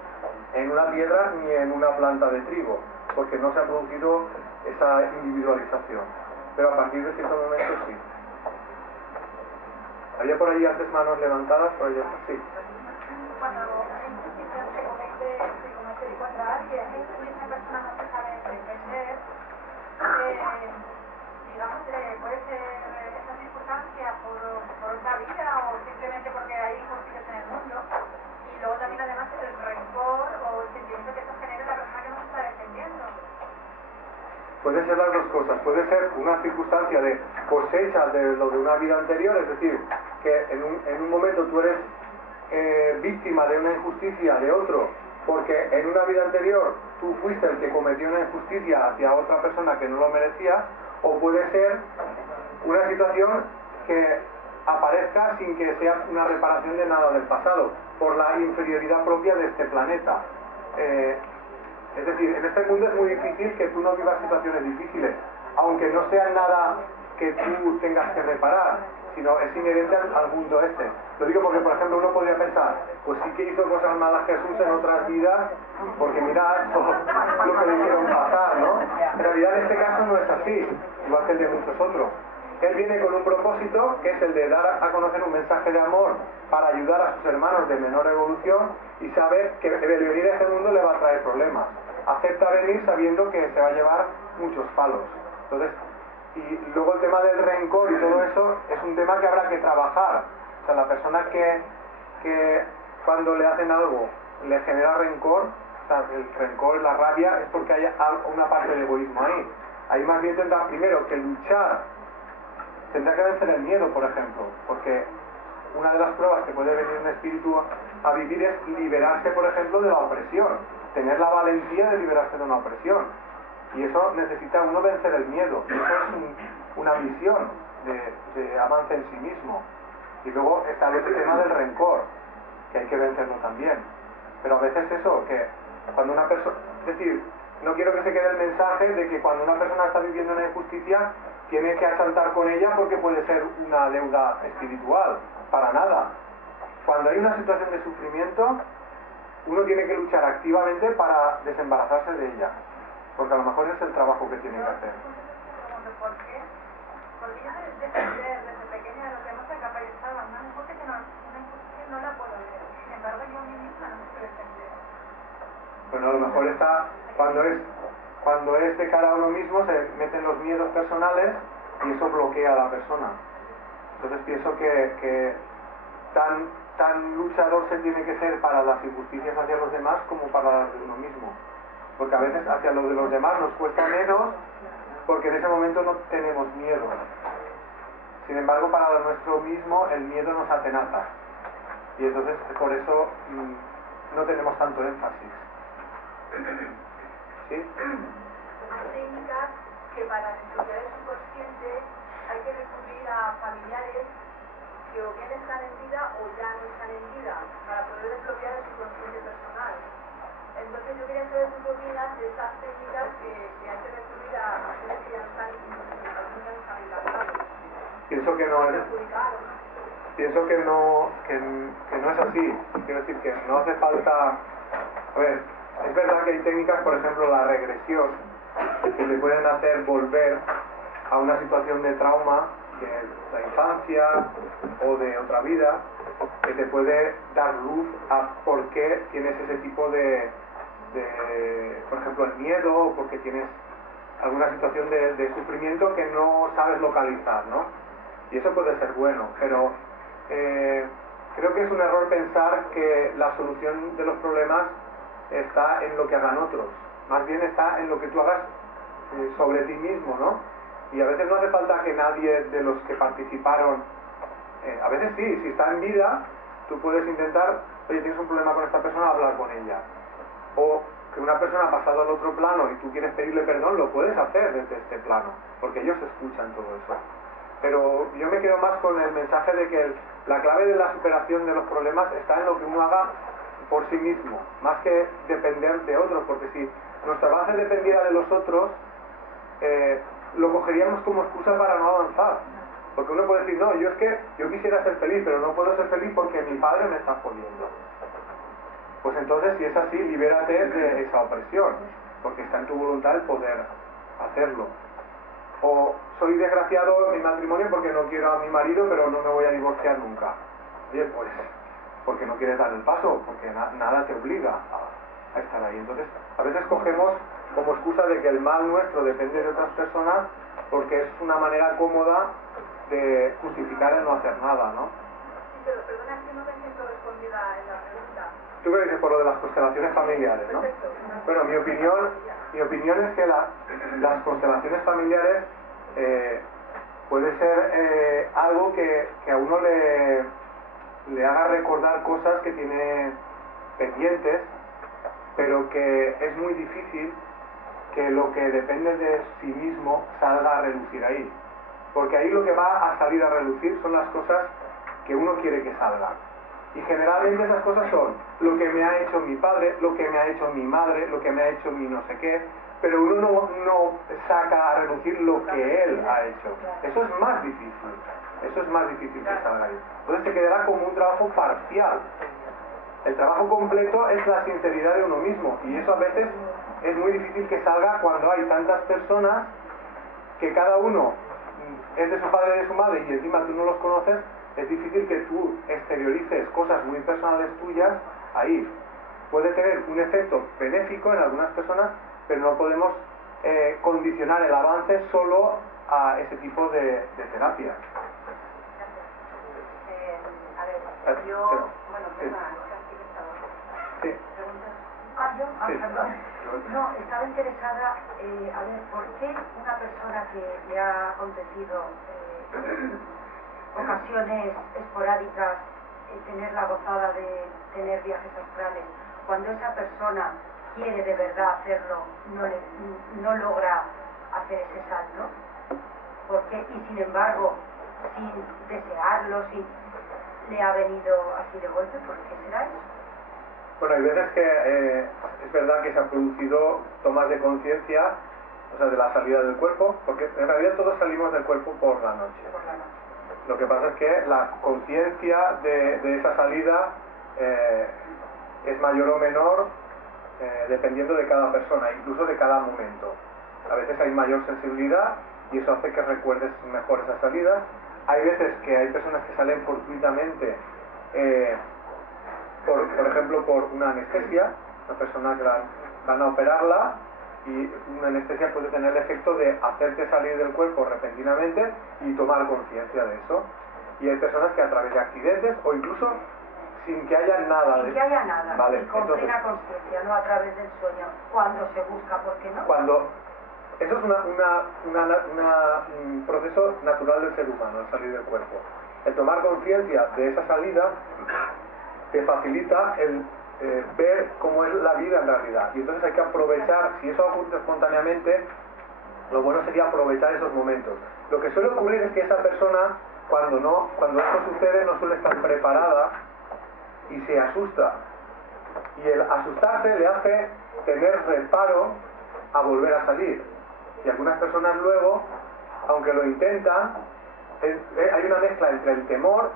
en una piedra ni en una planta de trigo, porque no se ha producido esa individualización. Pero a partir de cierto momento sí. ¿Había por ahí antes manos levantadas? Por allá, sí. Cuando en principio se comete contra alguien, esa persona no se sabe defender, digamos, puede ser esa circunstancia por otra vida o simplemente porque hay injusticias en el mundo. Y luego también además el rencor o el sentimiento que eso genera en la persona que no se está defendiendo. Puede ser las dos cosas. Puede ser una circunstancia de cosecha de lo de una vida anterior, es decir, que en un momento tú eres víctima de una injusticia de otro, porque en una vida anterior tú fuiste el que cometió una injusticia hacia otra persona que no lo merecía, o puede ser una situación que aparezca sin que sea una reparación de nada del pasado, por la inferioridad propia de este planeta. Es decir, en este mundo es muy difícil que tú no vivas situaciones difíciles, aunque no sea nada que tú tengas que reparar, sino es inherente al mundo este. Lo digo porque, por ejemplo, uno podría pensar, pues sí que hizo cosas malas Jesús en otras vidas, porque mirad lo que le hicieron pasar, ¿no? En realidad en este caso no es así, igual que el de muchos otros. Él viene con un propósito, que es el de dar a conocer un mensaje de amor para ayudar a sus hermanos de menor evolución, y sabe que el venir a este mundo le va a traer problemas. Acepta venir sabiendo que se va a llevar muchos palos. Entonces, y luego el tema del rencor y todo eso es un tema que habrá que trabajar. O sea, la persona que cuando le hacen algo le genera rencor, o sea, el rencor, la rabia, es porque hay una parte de egoísmo ahí. Ahí más bien tendrá primero que luchar, tendrá que vencer el miedo, por ejemplo, porque una de las pruebas que puede venir un espíritu a vivir es liberarse, por ejemplo, de la opresión, tener la valentía de liberarse de una opresión. Y eso necesita uno vencer el miedo. Eso es una misión de avance en sí mismo. Y luego está el tema del rencor, que hay que vencerlo también. Pero a veces eso, que cuando una persona... Es decir, no quiero que se quede el mensaje de que cuando una persona está viviendo una injusticia, tiene que achantar con ella porque puede ser una deuda espiritual. Para nada. Cuando hay una situación de sufrimiento, uno tiene que luchar activamente para desembarazarse de ella. Porque a lo mejor es el trabajo que tiene que hacer. ¿Por qué? Porque yo defender desde pequeña lo que hemos capacitado, una injusticia no la puedo ver. Sin embargo, yo a mí misma no me puedo defender. Bueno, a lo mejor está, cuando es de cara a uno mismo, se meten los miedos personales y eso bloquea a la persona. Entonces pienso que tan luchador se tiene que ser para las injusticias hacia los demás como para las de uno mismo. Porque a veces hacia lo de los demás nos cuesta menos porque en ese momento no tenemos miedo. Sin embargo, para nuestro mismo el miedo nos atenaza. Y entonces por eso no tenemos tanto énfasis. ¿Sí? Hay técnicas que para desarrollar el subconsciente hay que recurrir recurrir a familiares que o bien están en vida o ya no están en vida, para poder desbloquear el subconsciente personal. Entonces yo quería saber tú qué opinas de esas técnicas que hay que recurrir a seres que ya no están encarnados. Pienso que no es... Pienso que no es así. Quiero decir que no hace falta... A ver, es verdad que hay técnicas, por ejemplo, la regresión, que te pueden hacer volver a una situación de trauma de la infancia o de otra vida, que te puede dar luz a por qué tienes ese tipo de por ejemplo, el miedo, o porque tienes alguna situación de sufrimiento que no sabes localizar, ¿no? Y eso puede ser bueno, pero creo que es un error pensar que la solución de los problemas está en lo que hagan otros, más bien está en lo que tú hagas sobre ti mismo, ¿no? Y a veces no hace falta que nadie de los que participaron, a veces sí, si está en vida, tú puedes intentar, oye, tienes un problema con esta persona, hablar con ella. O que una persona ha pasado al otro plano y tú quieres pedirle perdón, lo puedes hacer desde este plano, porque ellos escuchan todo eso. Pero yo me quedo más con el mensaje de que la clave de la superación de los problemas está en lo que uno haga por sí mismo, más que depender de otros, porque si nuestro avance dependiera de los otros, lo cogeríamos como excusa para no avanzar. Porque uno puede decir, no, yo es que yo quisiera ser feliz, pero no puedo ser feliz porque mi padre me está jodiendo. Pues entonces, si es así, libérate de esa opresión, porque está en tu voluntad el poder hacerlo. O soy desgraciado en mi matrimonio porque no quiero a mi marido, pero no me voy a divorciar nunca. Oye, pues, porque no quieres dar el paso, porque nada te obliga a estar ahí. Entonces, a veces cogemos como excusa de que el mal nuestro depende de otras personas, porque es una manera cómoda de justificar el no hacer nada, ¿no? Sí, pero perdona que no me siento respondida en la pregunta. Tú qué dices por lo de las constelaciones familiares, ¿no? Perfecto. Bueno, mi opinión es que las constelaciones familiares puede ser algo que a uno le haga recordar cosas que tiene pendientes, pero que es muy difícil que lo que depende de sí mismo salga a relucir ahí. Porque ahí lo que va a salir a relucir son las cosas que uno quiere que salgan. Y generalmente esas cosas son lo que me ha hecho mi padre, lo que me ha hecho mi madre, lo que me ha hecho mi no sé qué, pero uno no saca a relucir lo que él ha hecho. Eso es más difícil que salga ahí. Entonces se quedará como un trabajo parcial. El trabajo completo es la sinceridad de uno mismo, y eso a veces es muy difícil que salga cuando hay tantas personas que cada uno es de su padre y de su madre y encima tú no los conoces. Es difícil que tú exteriorices cosas muy personales tuyas ahí. Puede tener un efecto benéfico en algunas personas, pero no podemos condicionar el avance solo a ese tipo de terapias. A ver, yo... Bueno, sí. Sí. Perdón. No, estaba interesada, a ver, ¿por qué una persona que le ha acontecido ocasiones esporádicas tener la gozada de tener viajes astrales, cuando esa persona quiere de verdad hacerlo, no logra hacer ese salto? ¿Por qué? Y sin embargo, sin desearlo, le ha venido así de golpe. ¿Por qué será eso? Bueno, hay veces que es verdad que se han producido tomas de conciencia, o sea, de la salida del cuerpo, porque en realidad todos salimos del cuerpo por la noche. Lo que pasa es que la conciencia de esa salida es mayor o menor dependiendo de cada persona, incluso de cada momento. A veces hay mayor sensibilidad y eso hace que recuerdes mejor esas salidas. Hay veces que hay personas que salen fortuitamente, por ejemplo, por una anestesia, una persona que van a operarla, y una anestesia puede tener el efecto de hacerte salir del cuerpo repentinamente y tomar conciencia de eso. Y hay personas que a través de accidentes o incluso sin que haya nada. Sin que haya nada, vale, y con entonces, plena conciencia, no a través del sueño, cuando se busca, ¿por qué no? Eso es un proceso natural del ser humano, el salir del cuerpo. El tomar conciencia de esa salida te facilita el ver cómo es la vida en realidad. Y entonces hay que aprovechar, si eso ocurre espontáneamente, Lo bueno sería aprovechar esos momentos. Lo que suele ocurrir es que esa persona, cuando esto sucede, no suele estar preparada y se asusta. Y el asustarse le hace tener reparo a volver a salir. Y algunas personas luego, aunque lo intentan, hay una mezcla entre el temor,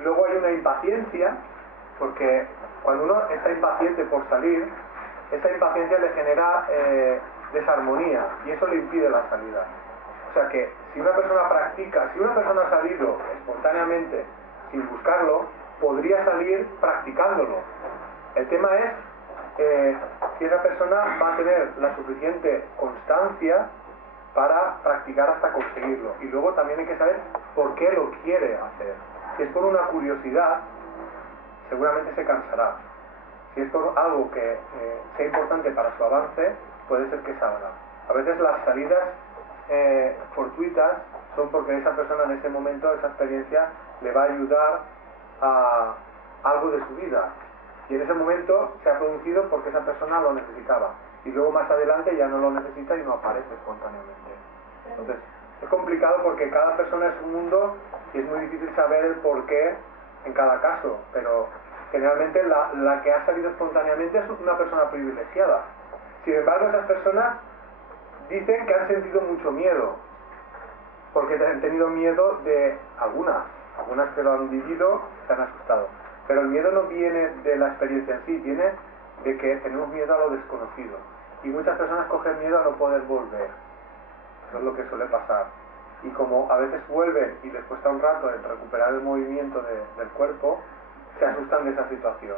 luego hay una impaciencia, porque cuando uno está impaciente por salir, esa impaciencia le genera desarmonía y eso le impide la salida. O sea que si una persona ha salido espontáneamente sin buscarlo, podría salir practicándolo. El tema es si esa persona va a tener la suficiente constancia para practicar hasta conseguirlo. Y luego también hay que saber por qué lo quiere hacer. Si es por una curiosidad, seguramente se cansará. Si es por algo que sea importante para su avance, puede ser que salga. A veces las salidas fortuitas son porque esa persona en ese momento, esa experiencia, le va a ayudar a algo de su vida. Y en ese momento se ha producido porque esa persona lo necesitaba. Y luego más adelante ya no lo necesita y no aparece espontáneamente. Entonces, es complicado porque cada persona es un mundo y es muy difícil saber el porqué en cada caso. Pero generalmente la que ha salido espontáneamente es una persona privilegiada. Sin embargo, esas personas dicen que han sentido mucho miedo, porque han tenido miedo de algunas que lo han vivido se han asustado. Pero el miedo no viene de la experiencia en sí, viene de que tenemos miedo a lo desconocido. Y muchas personas cogen miedo a no poder volver. Eso es lo que suele pasar. Y como a veces vuelven y les cuesta un rato en recuperar el movimiento del cuerpo, se asustan de esa situación.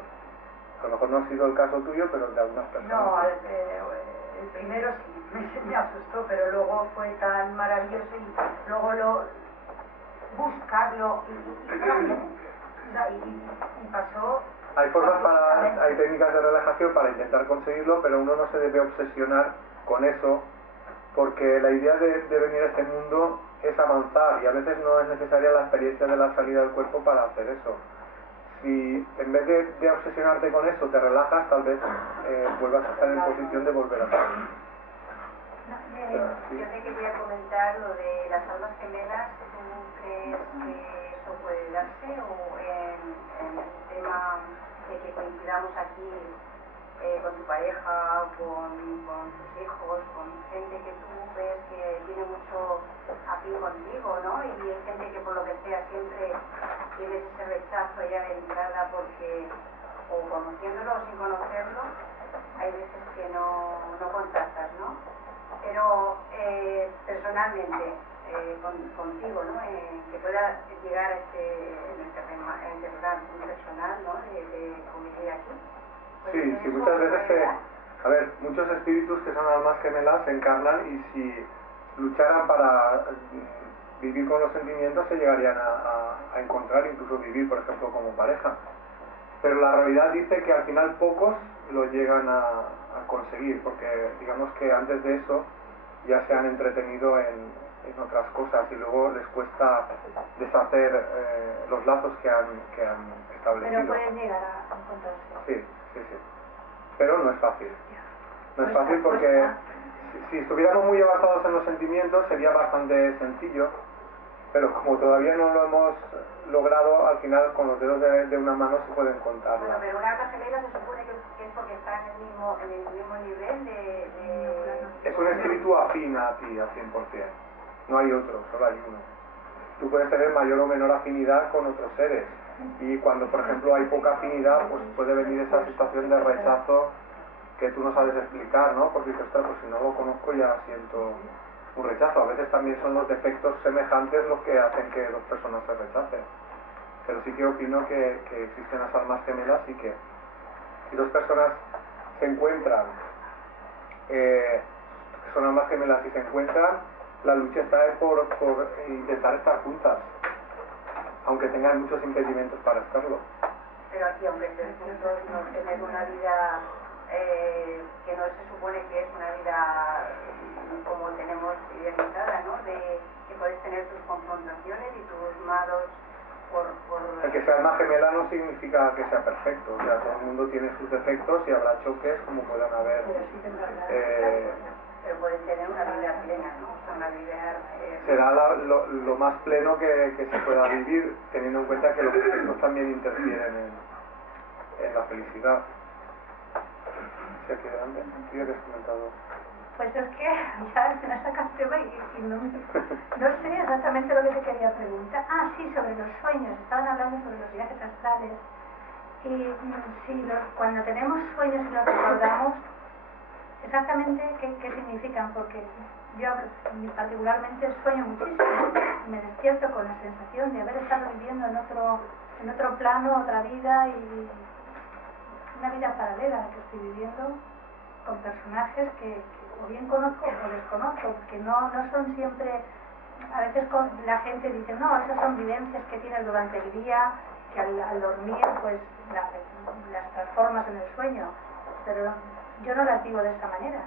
A lo mejor no ha sido el caso tuyo, pero el de algunas personas. No, el primero sí, me asustó, pero luego fue tan maravilloso y luego lo buscarlo y pasó. Hay técnicas de relajación para intentar conseguirlo, pero uno no se debe obsesionar con eso, porque la idea de venir a este mundo es avanzar y a veces no es necesaria la experiencia de la salida del cuerpo para hacer eso. Si en vez de obsesionarte con eso te relajas, tal vez vuelvas a estar en posición de volver a salir. Yo te quería comentar lo de las almas gemelas. ¿Tú crees que eso puede darse o en el tema de que coincidamos aquí con tu pareja, con tus hijos, con gente que tú ves que tiene mucho afín contigo, ¿no? Y hay gente que por lo que sea siempre tienes ese rechazo ya de entrada porque, o conociéndolo o sin conocerlo, hay veces que no contactas, ¿no? Pero personalmente, contigo, ¿no? Que pueda llegar a en el terreno personal, ¿no? De convivir aquí. Sí, muchas veces muchos espíritus que son almas gemelas se encarnan y si lucharan para vivir con los sentimientos se llegarían a encontrar, incluso vivir, por ejemplo, como pareja. Pero la realidad dice que al final pocos lo llegan a conseguir, porque digamos que antes de eso ya se han entretenido en otras cosas y luego les cuesta deshacer los lazos que han establecido. Pero pueden llegar a encontrarse. Sí. Pero no es fácil. No es fácil porque si estuviéramos muy avanzados en los sentimientos sería bastante sencillo, pero como todavía no lo hemos logrado, al final con los dedos de una mano se pueden contar. Bueno, pero una alma gemela se supone que es porque está en el mismo nivel de... Es un espíritu afín a ti, al 100%. No hay otro, solo hay uno. Tú puedes tener mayor o menor afinidad con otros seres. Y cuando, por ejemplo, hay poca afinidad, pues puede venir esa situación de rechazo que tú no sabes explicar, ¿no? Porque dices, ostras, pues si no lo conozco ya siento un rechazo. A veces también son los defectos semejantes los que hacen que dos personas se rechacen. Pero sí que opino que existen las almas gemelas y que si dos personas se encuentran, son almas gemelas y se encuentran, la lucha está por intentar estar juntas, aunque tengan muchos impedimentos para estarlo. Pero aquí, aunque estén juntos, no tener una vida que no se supone que es una vida como tenemos idealizada, ¿no? De que puedes tener tus confrontaciones y tus malos por... El que sea alma gemela no significa que sea perfecto, o sea, todo el mundo tiene sus defectos y habrá choques como puedan haber Pero pueden tener una vida plena, ¿no? O sea, una vida... será lo más pleno que se pueda vivir, teniendo en cuenta que los efectos también interfieren en la felicidad. ¿Se quedan? ¿Qué has comentado? Pues es que ya me sacaste y no sé exactamente lo que te quería preguntar. Ah, sí, sobre los sueños. Estaban hablando sobre los viajes astrales. Y sí, cuando tenemos sueños y los recordamos, exactamente qué significan, porque yo particularmente sueño muchísimo. Me despierto con la sensación de haber estado viviendo en otro plano, otra vida, y una vida paralela a la que estoy viviendo, con personajes que o bien conozco o desconozco, que no son siempre... A veces la gente dice, no, esas son vivencias que tienes durante el día, que al dormir pues las transformas en el sueño, pero yo no las vivo de esa manera,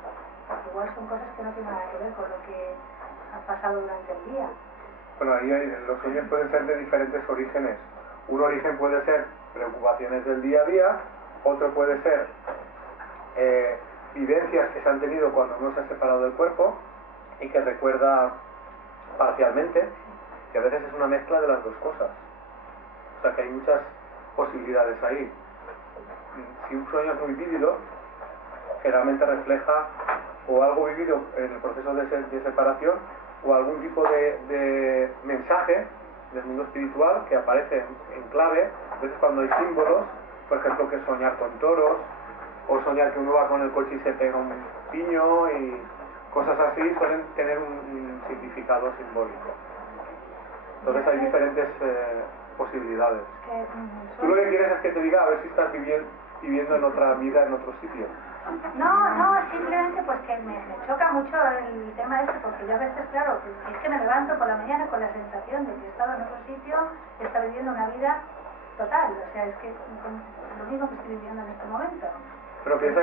porque igual son cosas que no tienen nada que ver con lo que ha pasado durante el día. Bueno, ahí los sueños pueden ser de diferentes orígenes. Un origen puede ser preocupaciones del día a día, otro puede ser vivencias que se han tenido cuando uno se ha separado del cuerpo y que recuerda parcialmente, y a veces es una mezcla de las dos cosas. O sea que hay muchas posibilidades ahí. Si un sueño es muy vívido, generalmente refleja o algo vivido en el proceso de separación o algún tipo de mensaje del mundo espiritual que aparece en clave. A veces cuando hay símbolos, por ejemplo, que soñar con toros, o soñar que uno va con el coche y se pega un piño, y cosas así suelen tener un significado simbólico. Entonces hay diferentes posibilidades. Tú lo que quieres es que te diga a ver si estás viviendo en otra vida, en otro sitio. No, simplemente pues que me choca mucho el tema este, porque yo a veces, claro, es que me levanto por la mañana con la sensación de que he estado en otro sitio, he estado viviendo una vida total, o sea, es que lo mismo que estoy viviendo en este momento. Pero piensa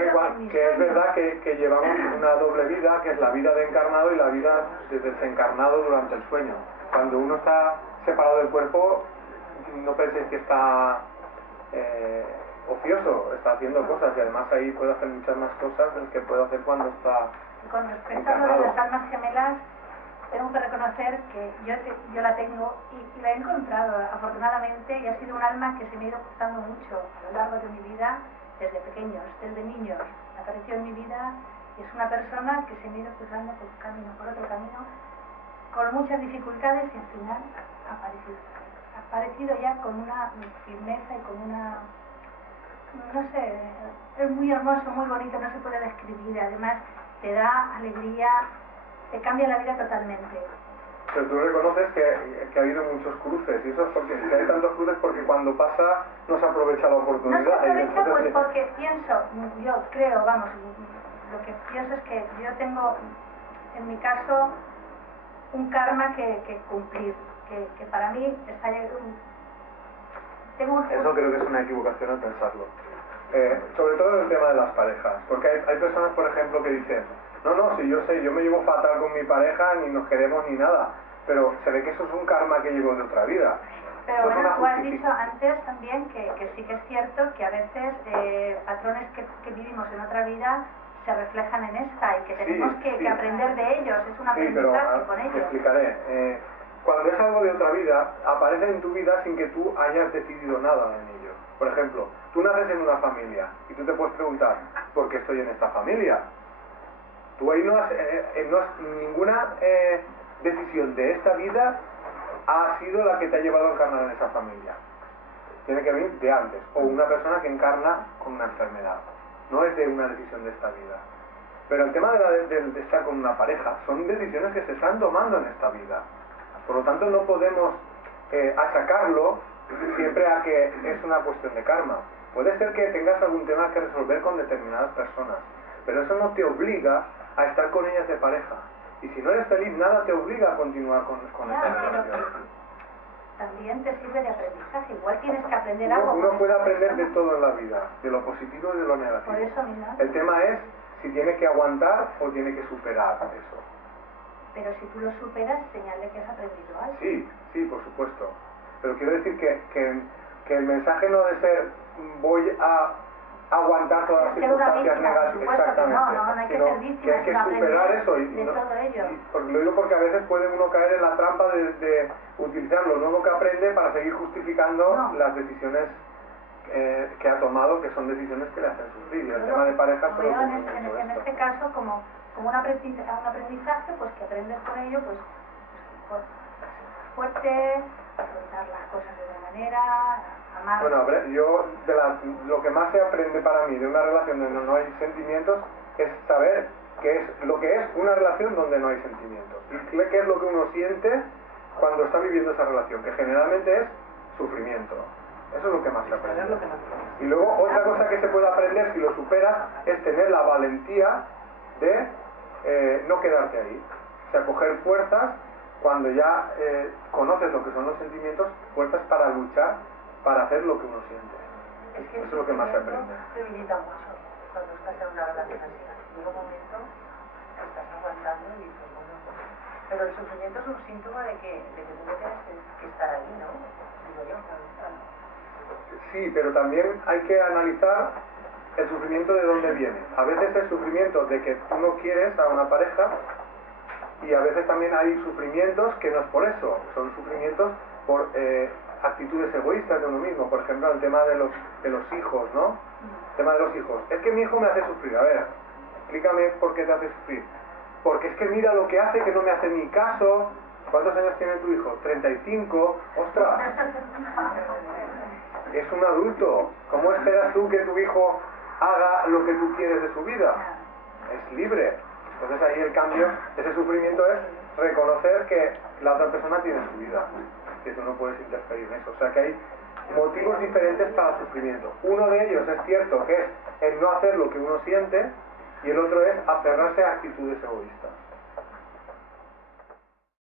que es verdad que llevamos una doble vida, que es la vida de encarnado y la vida de desencarnado durante el sueño. Cuando uno está separado del cuerpo, no penséis que está ocioso, está haciendo cosas, y además ahí puede hacer muchas más cosas de las que puede hacer cuando está y con respecto a lo de las almas gemelas, tengo que reconocer que yo la tengo y la he encontrado afortunadamente, y ha sido un alma que se me ha ido gustando mucho a lo largo de mi vida, desde pequeños, desde niños. Apareció en mi vida y es una persona que se me ha ido cruzando por un camino, por otro camino, con muchas dificultades, y al final ha aparecido. Ha aparecido ya con una firmeza y con una... no sé, es muy hermoso, muy bonito, no se puede describir. Además te da alegría, te cambia la vida totalmente. Pero tú reconoces que ha habido muchos cruces, y eso es porque si hay tantos cruces porque cuando pasa no se aprovecha la oportunidad. No se aprovecha pues porque pienso, yo creo, vamos, lo que pienso es que yo tengo, en mi caso, un karma que cumplir, que para mí está... Eso creo que es una equivocación al pensarlo. Sobre todo en el tema de las parejas, porque hay personas, por ejemplo, que dicen, no, si yo me llevo fatal con mi pareja, ni nos queremos ni nada, pero se ve que eso es un karma que llevo de otra vida. Pero bueno, tú has dicho antes también que sí que es cierto que a veces patrones que vivimos en otra vida se reflejan en esta, y que tenemos que aprender de ellos, es un aprendizaje con ellos. Te explicaré. Cuando es algo de otra vida, aparece en tu vida sin que tú hayas decidido nada en ello. Por ejemplo, tú naces en una familia y tú te puedes preguntar, ¿por qué estoy en esta familia? Tú ahí no has ninguna decisión de esta vida ha sido la que te ha llevado a encarnar en esa familia. Tiene que venir de antes, o una persona que encarna con una enfermedad. No es de una decisión de esta vida. Pero el tema de estar con una pareja son decisiones que se están tomando en esta vida. Por lo tanto, no podemos achacarlo siempre a que es una cuestión de karma. Puede ser que tengas algún tema que resolver con determinadas personas, pero eso no te obliga a estar con ellas de pareja. Y si no eres feliz, nada te obliga a continuar con esta relación. También te sirve de aprendizaje, igual tienes que aprender algo. Uno puede aprender de todo en la vida, de lo positivo y de lo negativo. Por eso, mira. El tema es si tiene que aguantar o tiene que superar eso. Pero si tú lo superas, señal de que has aprendido algo. Sí, por supuesto. Pero quiero decir que el mensaje no ha de ser voy a aguantar todas las Ser una circunstancias víctima, por negativas, supuesto que exactamente, no hay que sino ser víctima, que hay que sino superar aprender eso de todo ello. lo digo porque a veces puede uno caer en la trampa de utilizar lo nuevo que aprende para seguir justificando las decisiones que ha tomado, que son decisiones que le hacen sufrir. Y el tema de parejas Lo veo en este caso como un aprendizaje, pues que aprendes con ello, pues fuerte, afrontar las cosas de otra manera, amar. Bueno, a ver, yo lo que más se aprende para mí de una relación donde no hay sentimientos es saber qué es lo que es una relación donde no hay sentimientos y qué es lo que uno siente cuando está viviendo esa relación, que generalmente es sufrimiento. Eso es lo que más se aprende. Y luego otra cosa que se puede aprender si lo superas es tener la valentía de no quedarte ahí, o sea, coger fuerzas cuando ya conoces lo que son los sentimientos, fuerzas para luchar, para hacer lo que uno siente. Es que eso es lo que más se aprende. debilita mucho cuando estás en una relación así. Llega un momento que estás aguantando y dices, bueno, pero el sufrimiento es un síntoma de que tú no tienes que estar ahí, ¿no? Digo yo, claro. Sí, pero también hay que analizar el sufrimiento de dónde viene. A veces el sufrimiento de que tú no quieres a una pareja, y a veces también hay sufrimientos que no es por eso, son sufrimientos por actitudes egoístas de uno mismo. Por ejemplo, el tema de los hijos, ¿no? El tema de los hijos. Es que mi hijo me hace sufrir. A ver, explícame por qué te hace sufrir. Porque es que mira lo que hace, que no me hace ni caso. ¿Cuántos años tiene tu hijo? 35. ¡Ostras! Es un adulto. ¿Cómo esperas tú que tu hijo haga lo que tú quieres de su vida? Es libre. Entonces ahí el cambio, ese sufrimiento es reconocer que la otra persona tiene su vida, que tú no puedes interferir en eso. O sea que hay motivos diferentes para el sufrimiento. Uno de ellos es cierto, que es el no hacer lo que uno siente, y el otro es aferrarse a actitudes egoístas.